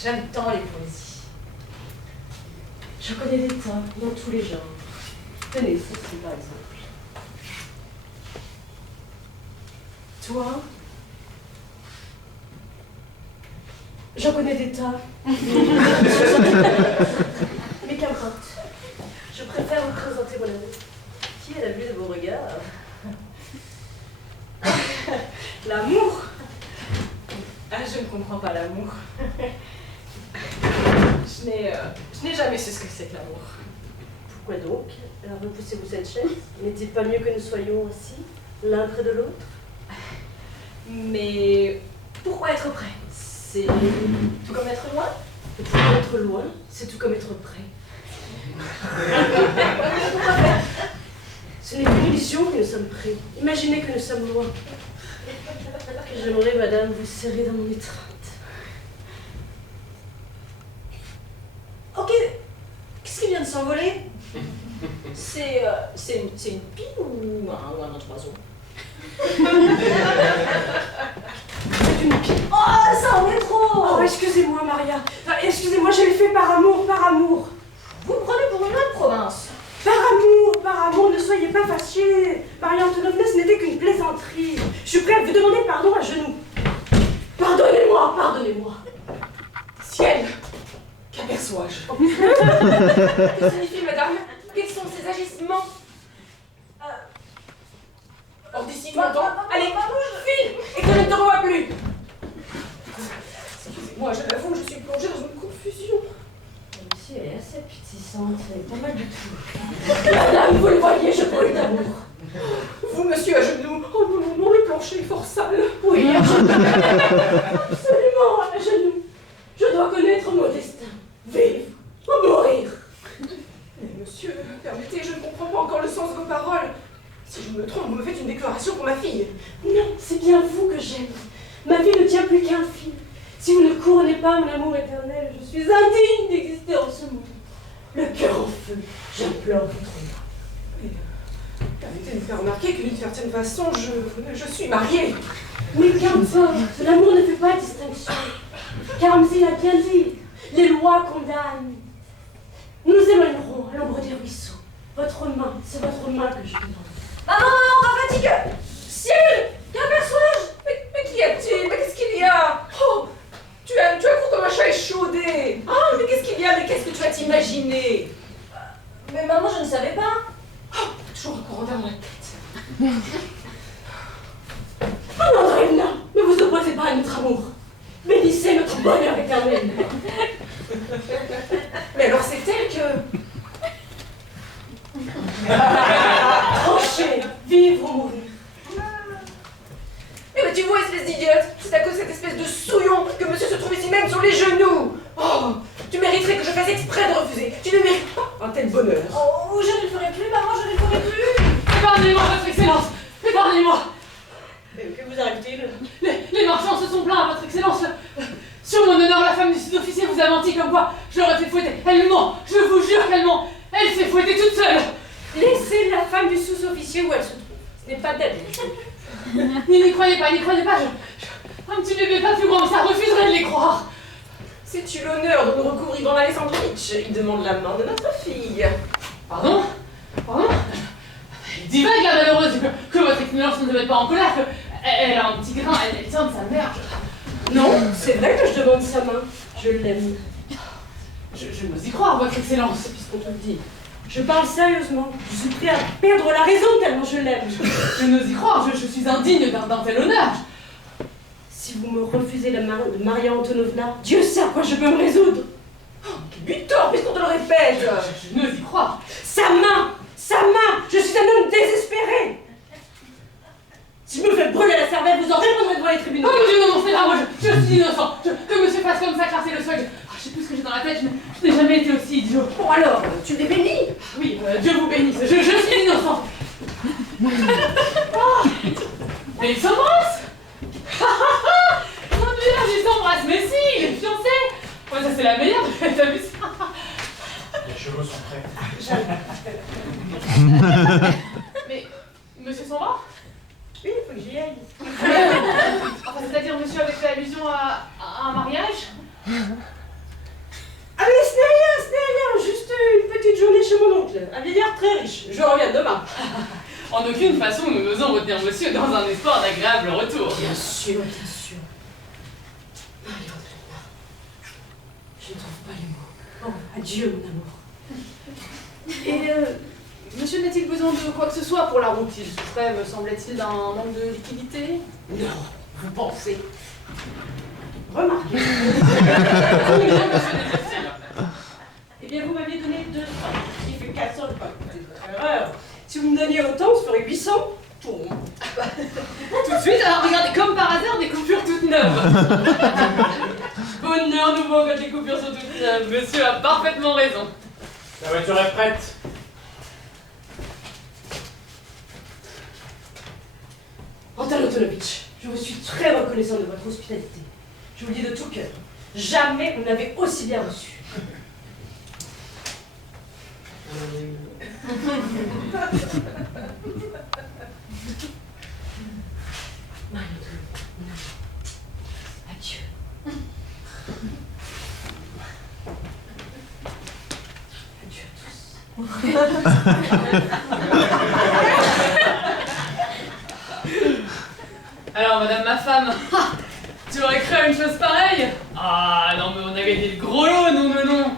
J'aime tant les poésies. Je connais des tas dans tous les genres. Tenez, ceci par exemple. Toi, j'en connais des tas. Mais qu'importe. Je préfère vous présenter mon ami. Qui est la vue de vos regards? L'amour? Ah, je ne comprends pas l'amour. Je n'ai jamais su ce que c'est que l'amour. Pourquoi donc? Alors repoussez-vous cette chaise? N'est-il pas mieux que nous soyons assis, l'un près de l'autre? Mais pourquoi être près? C'est tout comme être loin? Et pour être loin, c'est tout comme être près. Ce n'est qu'une illusion que nous sommes près. Imaginez que nous sommes loin. Que j'aimerais, madame, vous serrer dans mon étreinte. Ok, qu'est-ce qui vient de s'envoler? C'est une pie ou un autre oiseau? C'est une pie. Oh, ça en est trop. Oh, excusez-moi, Maria. Enfin, excusez-moi, je l'ai fait par amour, par amour. Vous me prenez pour une autre province. Par amour, ne soyez pas fâchée. Maria Antonovna, ce n'était qu'une plaisanterie. Je suis prête à vous demander pardon à genoux. Pardonnez-moi, pardonnez-moi. Ciel, qu'aperçois-je? Que signifie, madame? Quels sont ces agissements? Hors d'ici, longtemps. Allez, file, et que je ne te revoie plus. Excusez-moi, je l'avoue, je suis plongée dans une confusion. Si, elle est assez appétissante, elle est pas mal du tout. Madame, vous le voyez, je brûle d'amour. Vous, monsieur, à genoux. Oh non, non, non, le plancher est fort sale. Oui, à genoux. Absolument, à genoux. Je dois connaître mon destin. Vivre ou mourir. Mais monsieur, permettez, je ne comprends pas encore le sens de vos paroles. Si je me trompe, vous me faites une déclaration pour ma fille. Non, c'est bien vous que j'aime. Ma vie ne tient plus qu'à un fil. Si vous ne couronnez pas mon amour éternel, je suis indigne d'exister en ce monde. Le cœur en feu, j'implore votre main. Permettez de me faire remarquer que d'une certaine façon, je suis mariée. Mais qu'importe, l'amour ne fait pas distinction. Karamzine a bien dit, les lois condamnent. Nous éloignerons à l'ombre des ruisseaux. Votre main, c'est votre main que je demande. Maman, on va fatiguer. Ciel, y'a un personnage. Mais qu'y a-t-il? Mais qu'est-ce qu'il y a? Oh, tu as couru comme un chat échaudé. Ah, mais qu'est-ce qu'il y a? Mais qu'est-ce que tu as imaginé? Mais maman, je ne savais pas. Oh, toujours un courant dans la tête. Oh, Andréevna, ne vous opposez pas à notre amour. Bénissez notre bonheur éternel. Mais alors c'est elle que... Tranchez, vivre ou mourir. Mais tu vois, espèce d'idiote, c'est à cause de cette espèce de souillon que monsieur se trouve ici même sur les genoux. Oh, tu mériterais que je fasse exprès de refuser. Tu ne mérites pas un tel bonheur. Oh, je ne le ferai plus, maman, je ne le ferai plus. Épargnez-moi, votre excellence. Épargnez-moi. Que vous arrive-t-il? Les marchands se sont plaints, votre excellence. Sur mon honneur, la femme du sous-officier vous a menti comme quoi je l'aurais fait fouetter. Elle ment, je vous jure qu'elle ment. Elle s'est fouettée toute seule. Laissez la femme du sous-officier où elle se trouve. Ce n'est pas d'elle. N'y croyez pas, n'y croyez pas. Un petit bébé pas plus grand, ça refuserait de les croire. Sais-tu l'honneur de nous recouvrir dans Alessandrovitch? Il demande la main de notre fille. Pardon? Pardon? Il divague la malheureuse que votre excellence ne se mette pas en colère, elle a un petit grain, elle tient de sa mère. Non, c'est vrai que je demande sa main. Je l'aime. Je n'ose y croire, votre excellence, puisqu'on te le dit. Je parle sérieusement. Je suis prêt à perdre la raison tellement je l'aime. Je n'ose y croire, je suis indigne d'un tel honneur. Si vous me refusez la main de Maria Antonovna, Dieu sait à quoi je peux me résoudre. Oh, quel butor, puisqu'on te le répète. Je n'ose y croire. Sa main! Sa main! Je suis un homme désespéré! Si je me fais brûler la cervelle, vous en répondrez devant les tribunaux. Oh mon Dieu, non, c'est là, moi, je suis innocent. Que monsieur fasse comme ça, car c'est le seul. Je sais plus ce que j'ai dans la tête, je n'ai jamais été aussi idiot. Bon alors, tu les bénis? Oui, Dieu vous bénisse, je suis innocent. Oh, mais ils s'embrassent. Mon Dieu, ils s'embrassent, mais si, les fiancés. Ouais, ça c'est la meilleure, t'as vu ça? Les chevaux sont prêts. Mais, monsieur s'en va? Oui, il faut que j'y aille. Enfin, c'est-à-dire, monsieur, avec l'allusion à un mariage? Ah mais ce n'est rien, juste une petite journée chez mon oncle, un vieillard très riche. Je reviens demain. En aucune façon, nous n'osons retenir monsieur dans un espoir d'agréable retour. Bien sûr, bien sûr. Maria Antonovna, je ne trouve pas les mots. Oh, adieu mon amour. Et monsieur n'a-t-il besoin de quoi que ce soit pour la route? Il souffrait, me semblait-il, d'un manque de liquidité? Non, vous pensez. Remarquez. Combien monsieur désire-t-il? Eh bien, vous m'aviez donné 200, ce qui fait 400, pas écoutez votre erreur. Si vous me donniez autant, ça ferait 800. Tout de suite, alors regardez, comme par hasard, des coupures toutes neuves. Bonheur nouveau quand les coupures sont toutes neuves. Monsieur a parfaitement raison. La voiture est prête. Anton Antonovitch, je vous suis très reconnaissant de votre hospitalité. Je vous le dis de tout cœur. Jamais on n'avait aussi bien reçu. Maria Antonovna, adieu. Adieu à tous. Alors, madame ma femme, tu aurais cru à une chose pareille? Ah non, mais on a gagné le gros lot, non, non, non.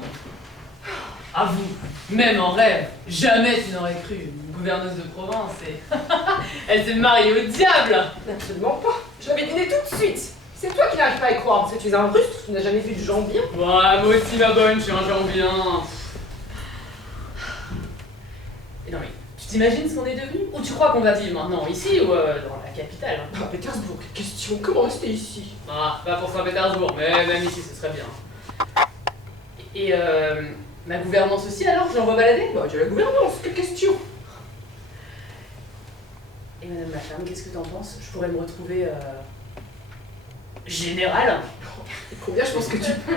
À vous, même en rêve, jamais tu n'aurais cru. Une gouverneuse de province et elle s'est mariée au diable. Absolument pas. Je l'avais deviné tout de suite. C'est toi qui n'arrives pas à y croire, parce que tu es un rustre, tu n'as jamais vu du jambien. Ouais, moi aussi, ma bonne, je suis un jambien. Et non, mais tu t'imagines ce qu'on est devenu? Où tu crois qu'on va vivre maintenant? Ici ou dans la capitale? Ah, Pétersbourg, quelle question. Comment rester ici? Ah, pas pour Saint-Pétersbourg, mais même ici, ce serait bien. Et ma gouvernance aussi, alors? Je l'envoie balader? Bah, tu as la gouvernance, quelle question? Et madame ma femme, qu'est-ce que t'en penses? Je pourrais me retrouver général? Combien je pense que tu peux.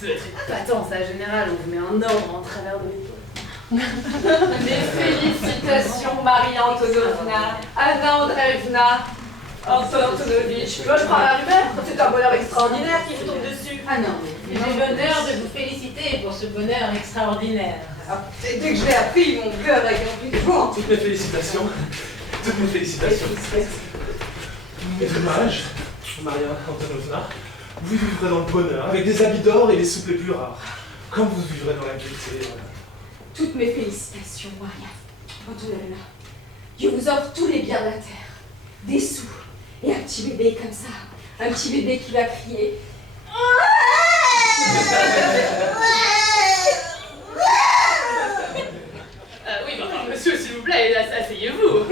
C'est épatant, ça, général. On vous met un ordre en travers de l'épaule. Mes félicitations, Marie-Antonovna, Anna Andreevna, Anton Antonovitch. Moi, je prends la rumeur. C'est un bonheur extraordinaire qui vous tombe dessus. Ah non, mais j'ai l'honneur de vous féliciter pour ce bonheur extraordinaire. Et dès que je l'ai appris, mon cœur a été rempli de joie. Toutes mes félicitations. Toutes mes félicitations. Mais dommage, Maria Antonovna, vous vivrez dans le bonheur, avec des habits d'or et les soupes les plus rares. Comme vous vivrez dans la gaieté. Toutes mes félicitations, Maria Antonovna. Je vous offre tous les biens de la terre. Des sous. Et un petit bébé comme ça. Un petit bébé qui va crier. Oui, bah, enfin, monsieur, s'il vous plaît, asseyez-vous.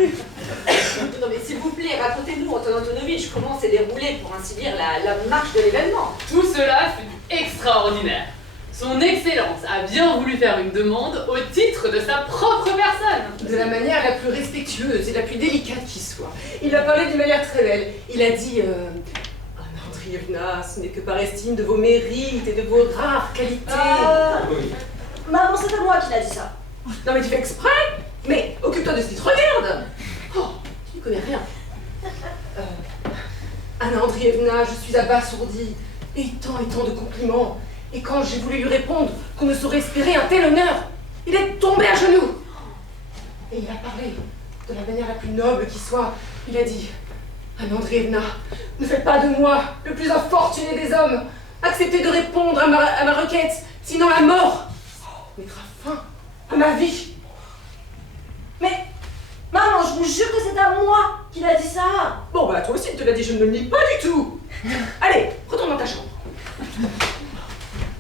Non mais s'il vous plaît, racontez-nous, Anton Antonovitch, comment s'est déroulée, pour ainsi dire, la marche de l'événement. Tout cela fut extraordinaire. Son Excellence a bien voulu faire une demande au titre de sa propre personne. De la manière la plus respectueuse et la plus délicate qui soit. Il a parlé d'une manière très belle. Il a dit Anna Andreevna, ce n'est que par estime de vos mérites et de vos rares qualités. Oui. Maman, c'est à moi qu'il a dit ça. Non mais tu fais exprès. Mais occupe-toi de ce qui te regarde. Oh, tu n'y connais rien. Anna Andreevna, je suis abasourdie. Et tant de compliments. Et quand j'ai voulu lui répondre qu'on ne saurait espérer un tel honneur, il est tombé à genoux. Et il a parlé de la manière la plus noble qui soit. Il a dit Anna Andreevna, ne faites pas de moi le plus infortuné des hommes. Acceptez de répondre à ma requête, sinon la mort mettra fin à ma vie. Mais, maman, je vous jure que c'est à moi qu'il a dit ça. Bon bah toi aussi il te l'a dit, je ne le nie pas du tout. Allez, retourne dans ta chambre.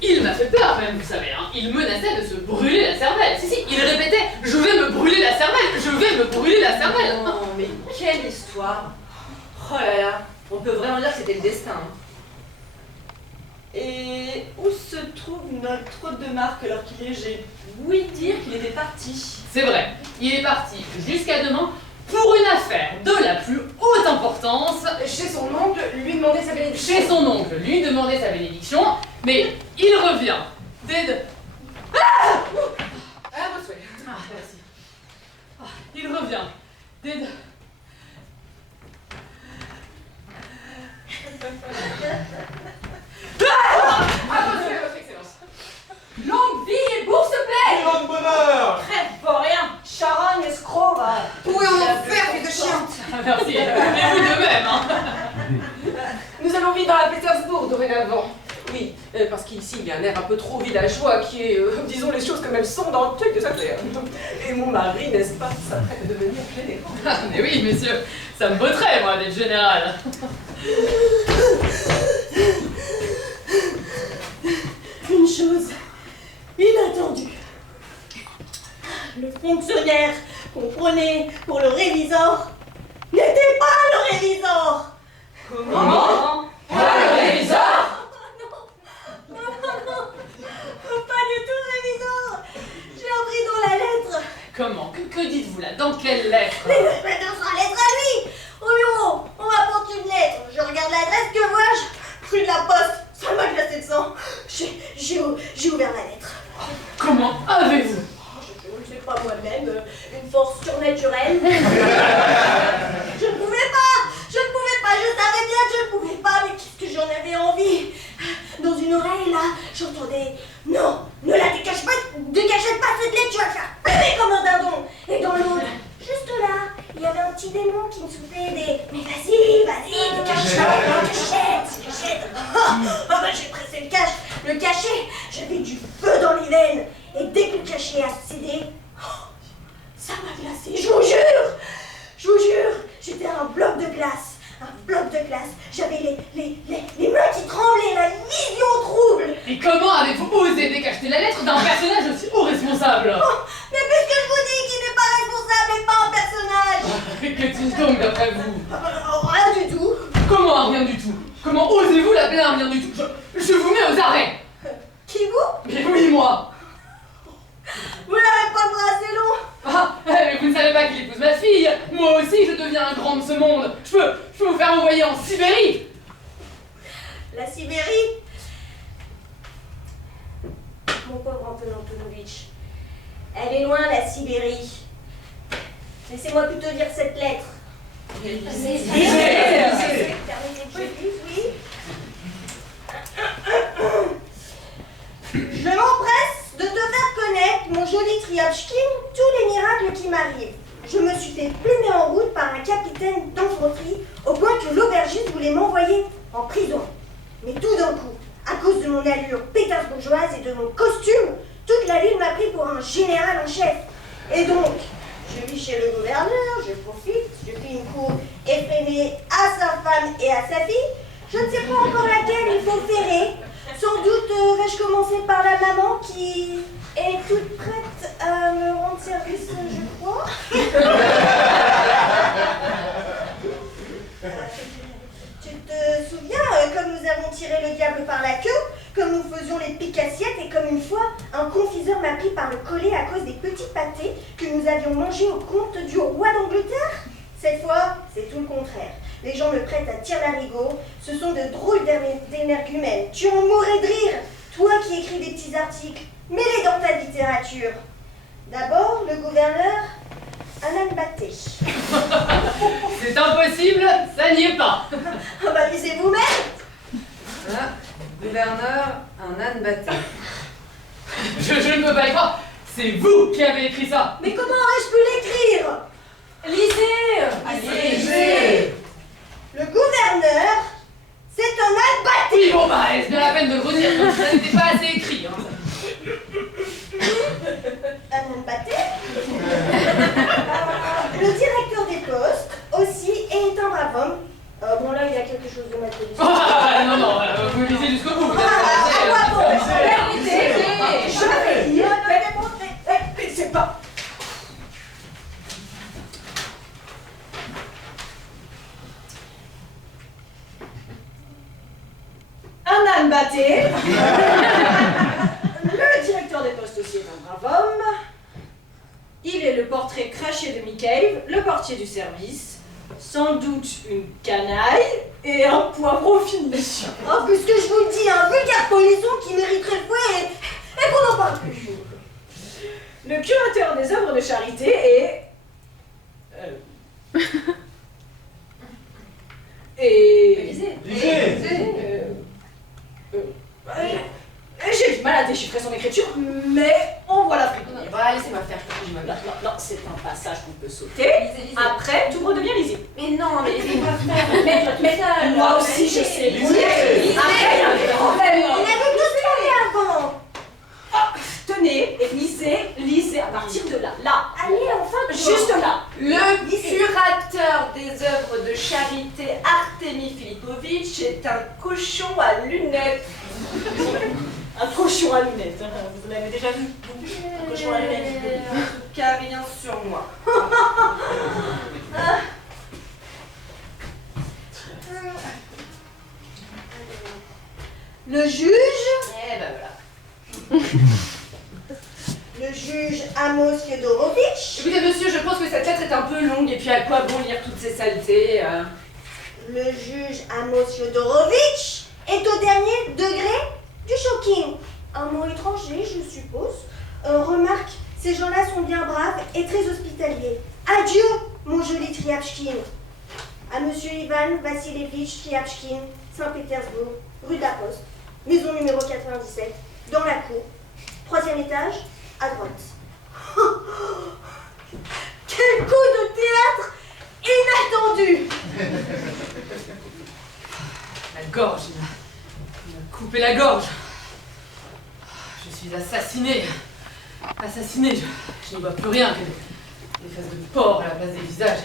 Il m'a fait peur même, vous savez, hein. Il menaçait de se brûler la cervelle. Si, il répétait « Je vais me brûler la cervelle, je vais me brûler la cervelle !» Oh, mais quelle histoire. Oh là là, on peut vraiment dire que c'était le destin. Hein. Et où se trouve notre hôte de marque alors qu'il est, j'ai ouï dire qu'il était parti. C'est vrai, il est parti jusqu'à demain pour une affaire de la plus haute importance. Chez son oncle, lui demander sa bénédiction. Chez son oncle, lui demander sa bénédiction, mais il revient. Ah, vos souhaits. Ah, merci. Il revient. Votre Excellence. Longue vie et bourse pleine. Grand bonheur. Crève pour rien. Charogne, escroc, va. Où est en enfer, fille de chiante? Ah, merci, mais vous de même, hein. Nous allons vivre à Pétersbourg dorénavant. Oui, parce qu'ici il y a un air un peu trop villageois qui est, disons les choses comme elles sont dans le truc de sa terre. Et mon mari, n'est-ce pas, s'apprête à devenir général. Ah, mais oui, messieurs, ça me botterait, moi, d'être général. Une chose inattendue. Le fonctionnaire qu'on prenait pour le révisor n'était pas le révisor. Comment? Pas le révisor? Non, pas du tout le révisor. J'ai appris dans la lettre. Comment? Que dites-vous là? Dans quelle lettre? Mais dans sa lettre à lui. Au bureau, on m'apporte une lettre. Je regarde l'adresse, que vois-je? Rue de la Poste. Ça m'a glacé de sang. J'ai ouvert la lettre. Comment avez-vous? Je ne sais pas moi-même, une force surnaturelle. Je ne pouvais pas, je savais bien que je ne pouvais pas, mais qu'est-ce que j'en avais envie. Dans une oreille, là, j'entendais « Non, ne la décachette pas cette lettre, tu vas te faire plumer comme un dindon !» Et dans l'autre, juste là, il y avait un petit démon qui me soufflait des « Mais vas-y, cachette !» bah j'ai pressé le cachet, j'avais du feu dans les veines. Et dès que le cachet a cédé, ça m'a glacé, je vous jure, j'étais un bloc de glace. J'avais les mains qui tremblaient, la vision trouble. Et comment avez-vous osé décacheter la lettre d'un personnage aussi haut responsable? Mais puisque je vous dis qu'il n'est pas responsable et pas un personnage. Que dit-il donc d'après vous? Rien du tout. Comment rien du tout? Comment osez-vous l'appeler un rien du tout? Je vous mets aux arrêts. Qui vous? Mais oui, moi. Vous n'avez pas le bras assez long. Ah, mais vous ne savez pas qu'il épouse ma fille. Moi aussi, je deviens un grand de ce monde. Je peux vous faire envoyer en Sibérie. La Sibérie. Mon pauvre Anton Antonovitch, elle est loin, la Sibérie. Laissez-moi plutôt lire cette lettre. Lisez. Permettez que je lise, oui. Je m'empresse de te faire connaître, mon joli Triabchkin, tous les miracles qui m'arrivent. Je me suis fait plumer en route par un capitaine d'infanterie au point que l'aubergiste voulait m'envoyer en prison. Mais tout d'un coup, à cause de mon allure pétersbourgeoise et de mon costume, toute la ville m'a pris pour un général en chef. Et donc, je vis chez le gouverneur, je profite, je fais une cour effrénée à sa femme et à sa fille. Je ne sais pas encore laquelle il faut ferrer. Sans doute vais-je commencer par la maman qui est toute prête à me rendre service, je crois. Tu te souviens, comme nous avons tiré le diable par la queue, comme nous faisions les piques-assiettes et comme une fois, un confiseur m'a pris par le collet à cause des petits pâtés que nous avions mangés au compte du roi d'Angleterre? Cette fois, c'est tout le contraire. Les gens me prêtent à tire-larigot. Ce sont de drôles d'énergumènes. Tu en mourrais de rire, toi qui écris des petits articles. Mets-les dans ta littérature. D'abord, le gouverneur Annan Batté. C'est impossible, ça n'y est pas. Ah bah lisez vous-même. Voilà, gouverneur, un âne batté. Je ne peux pas y croire. C'est vous qui avez écrit ça. Mais comment aurais-je pu l'écrire? Lisez. Le gouverneur, c'est un âne batté. Oui, bon bah, est-ce bien la peine de le redire comme si ça n'était pas assez écrit, hein. Un âne batté. Le directeur des postes aussi est un brave homme. Bon là, il y a quelque chose de mal connu. Ah, non, vous lisez jusqu'au bout. Vous Je vais lire. Mais c'est pas. Un âne batté. Le directeur des postes aussi est un brave homme. Il est le portrait craché de Mikhail, le portier du service. Sans doute une canaille et un poivron fini. Oh, puisque je vous le dis, un vulgaire polisson qui mériterait le fouet et qu'on n'en parle plus. Le curateur des œuvres de charité est... J'ai du mal à déchiffrer son écriture, mais on voit la friture. Laissez-moi faire, je crois que j'ai ma Non, c'est un passage qu'on peut sauter. Après, tout redevient lisible. Mais non, mais laissez-moi faire. Mais moi aussi, je sais. Après, il y a un problème. On avait tous parlé avant. Tenez, et lisez à partir de là. Là. Allez, enfin, juste là. Le curateur des œuvres de charité Artemi Filipovitch est un cochon à lunettes. Un cochon à lunettes, vous l'avez déjà vu? Un cochon à lunettes. En tout cas, rien sur moi. Le juge. Eh ben voilà. Le juge Amos Fyodorovitch. Écoutez, monsieur, je pense que cette lettre est un peu longue, et puis à quoi bon lire toutes ces saletés Le juge Amos Fyodorovitch est au dernier degré du shocking. Un mot étranger, je suppose. Remarque, ces gens-là sont bien braves et très hospitaliers. Adieu, mon joli Triabchkin. À monsieur Ivan Vassilievitch Triabchkin, Saint-Pétersbourg, rue de la Poste, maison numéro 97, dans la cour, 3e étage, à droite. Quel coup de théâtre inattendu! La gorge, il m'a coupé la gorge. Je suis assassinée. Assassinée, je n'y vois plus rien que des faces de porc à la place des visages.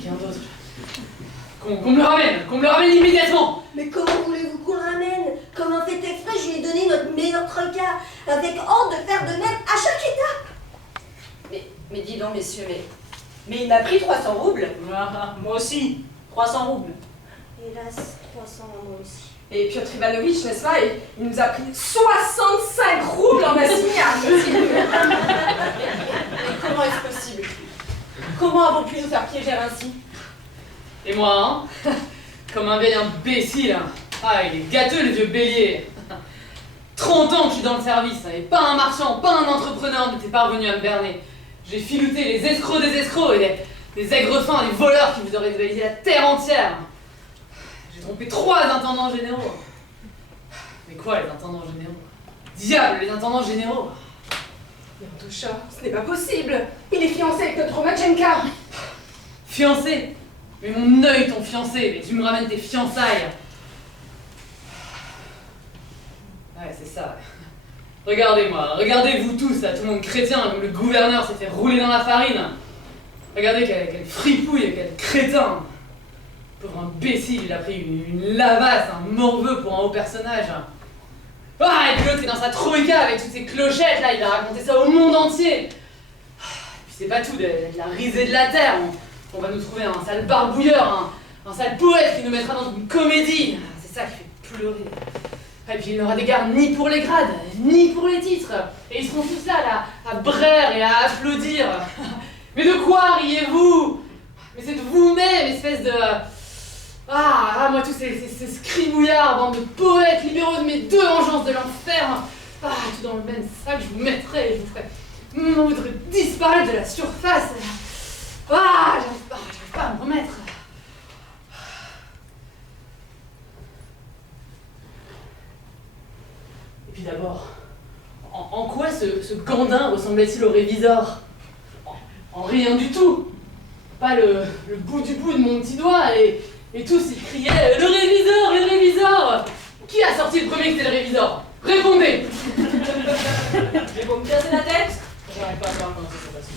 Rien d'autre. Qu'on me le ramène immédiatement. Mais comment voulez-vous qu'on le ramène? Comme un fait exprès, je lui ai donné notre meilleur trocas, avec ordre de faire de même à chaque étape. Mais dis donc, messieurs, mais il m'a pris 300 roubles. Moi aussi, 300 roubles. Hélas, 300 moi aussi. Et Piotr Ivanovitch, n'est-ce pas, il nous a pris 65 roubles en assignat. Mais comment est-ce possible? Comment avons-nous pu nous faire piéger ainsi? Et moi, hein, comme un vieil imbécile, Ah, il est gâteux, le vieux bélier. 30 ans que je suis dans le service, et pas un marchand, pas un entrepreneur n'était parvenu à me berner. J'ai filouté les escrocs des escrocs et les aigres-fins, les voleurs qui vous auraient dévalisé la terre entière. J'ai trompé 3 intendants généraux. Mais quoi, les intendants généraux? Diable, les intendants généraux! Yantosha, ce n'est pas possible. Il est fiancé avec notre Machenka. Fiancé? Mais mon œil, ton fiancé, mais tu me ramènes tes fiançailles. Ouais, c'est ça. Regardez-moi, regardez-vous tous, là, tout le monde chrétien, comme le gouverneur s'est fait rouler dans la farine. Regardez quel fripouille, quel crétin. Pauvre imbécile, il a pris une lavasse, un morveux pour un haut personnage. Ah, et puis l'autre est dans sa troïka avec toutes ces clochettes, là, il va raconter ça au monde entier. Et puis c'est pas tout, de la risée de la terre. On va nous trouver un sale barbouilleur, un sale poète qui nous mettra dans une comédie. C'est ça qui fait pleurer. Et puis il n'aura d'égard ni pour les grades, ni pour les titres. Et ils seront tous là, à braire et à applaudir. Mais de quoi riez-vous? Mais c'est de vous-même, espèce de... moi tous ces scribouillards, bande de poètes libéraux de mes 2 vengeances de l'enfer. Tout dans le même sac, je vous mettrai et je vous ferai moudre disparaître de la surface. J'arrive pas à me remettre. Et puis d'abord, en quoi ce gandin ressemblait-il au révisor? En rien du tout. Pas le bout du bout de mon petit doigt et tous ils criaient « Le révisor, le révisor !» Qui a sorti le premier que c'était le révisor? Répondez. Mais vous me casser la tête? J'arrive pas à voir comment ça s'est passé.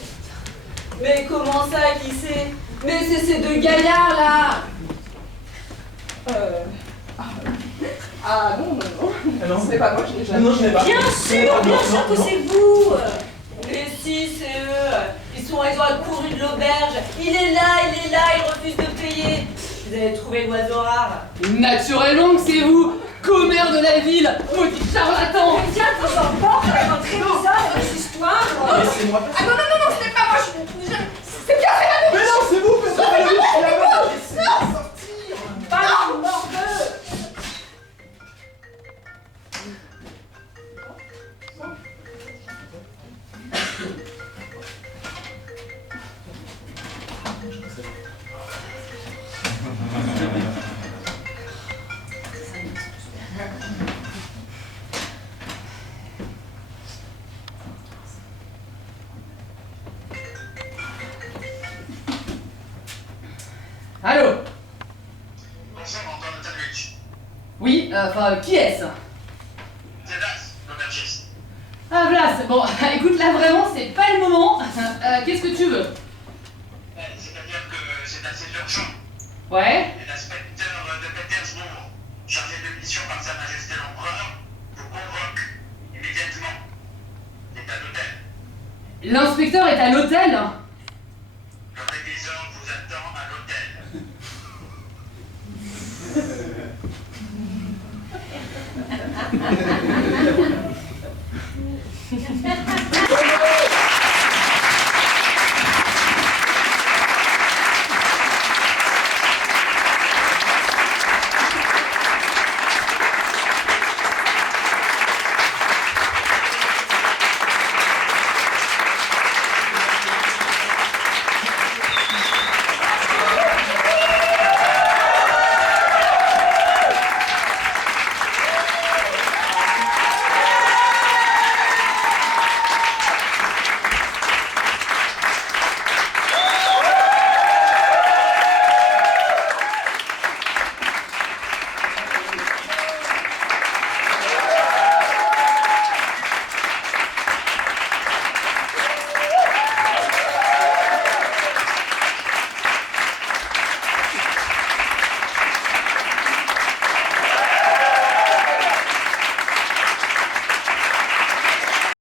Mais comment ça, qui c'est? Mais c'est ces 2 gaillards là! Non. Ah non, Ce n'est pas moi, je n'ai jamais. non, je n'ai pas. Bien sûr Non, que non. c'est vous! Mais si, c'est eux! Ils ont accouru de l'auberge! Il est là, il refuse de payer! Vous avez trouvé l'oiseau rare! Naturellement que c'est vous, commère de la ville, maudit charlatan! Mais tiens, tu s'en portes avec un très bizarre dans cette histoire! Laissez-moi. Non, ce n'est pas moi, je n'ai jamais. C'est bien, c'est Mais non, c'est vous, Pedro Pavlovitch, je suis là-bas. Laissez-moi sortir. Pas morveux! Allô? Bonjour, Antoine Antonovitch. Oui, qui est-ce? C'est Blas, l'aubergiste. Ah, Blas, bon, écoute, là vraiment, c'est pas le moment. Qu'est-ce que tu veux? C'est-à-dire que c'est assez urgent. Ouais? Et l'inspecteur de Pétersbourg, chargé de mission par Sa Majesté l'Empereur, vous convoque immédiatement. Il est à l'hôtel. L'inspecteur est à l'hôtel? Le réviseur vous attend à l'hôtel.